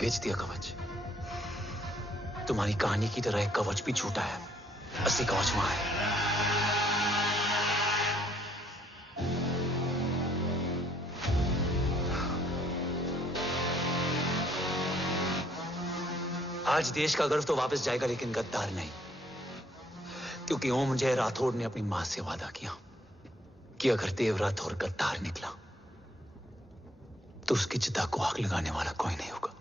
बेच दिया कवच। तुम्हारी कहानी की तरह एक कवच भी झूठा है, असली कवच वहां है। आज देश का गर्व तो वापस जाएगा, लेकिन गद्दार नहीं, क्योंकि ओम जय राठौड़ ने अपनी मां से वादा किया कि अगर देव राठौड़ गद्दार निकला तो उसकी चिता को आग लगाने वाला कोई नहीं होगा।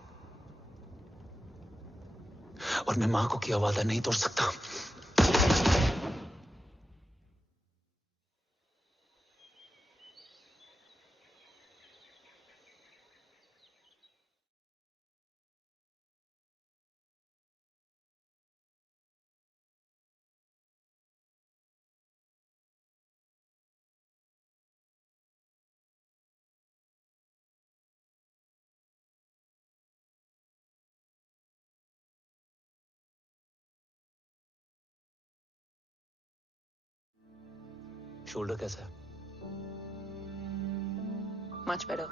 और मैं मां को किया वादा नहीं तोड़ सकता। शोल्डर कैसा है? Much better.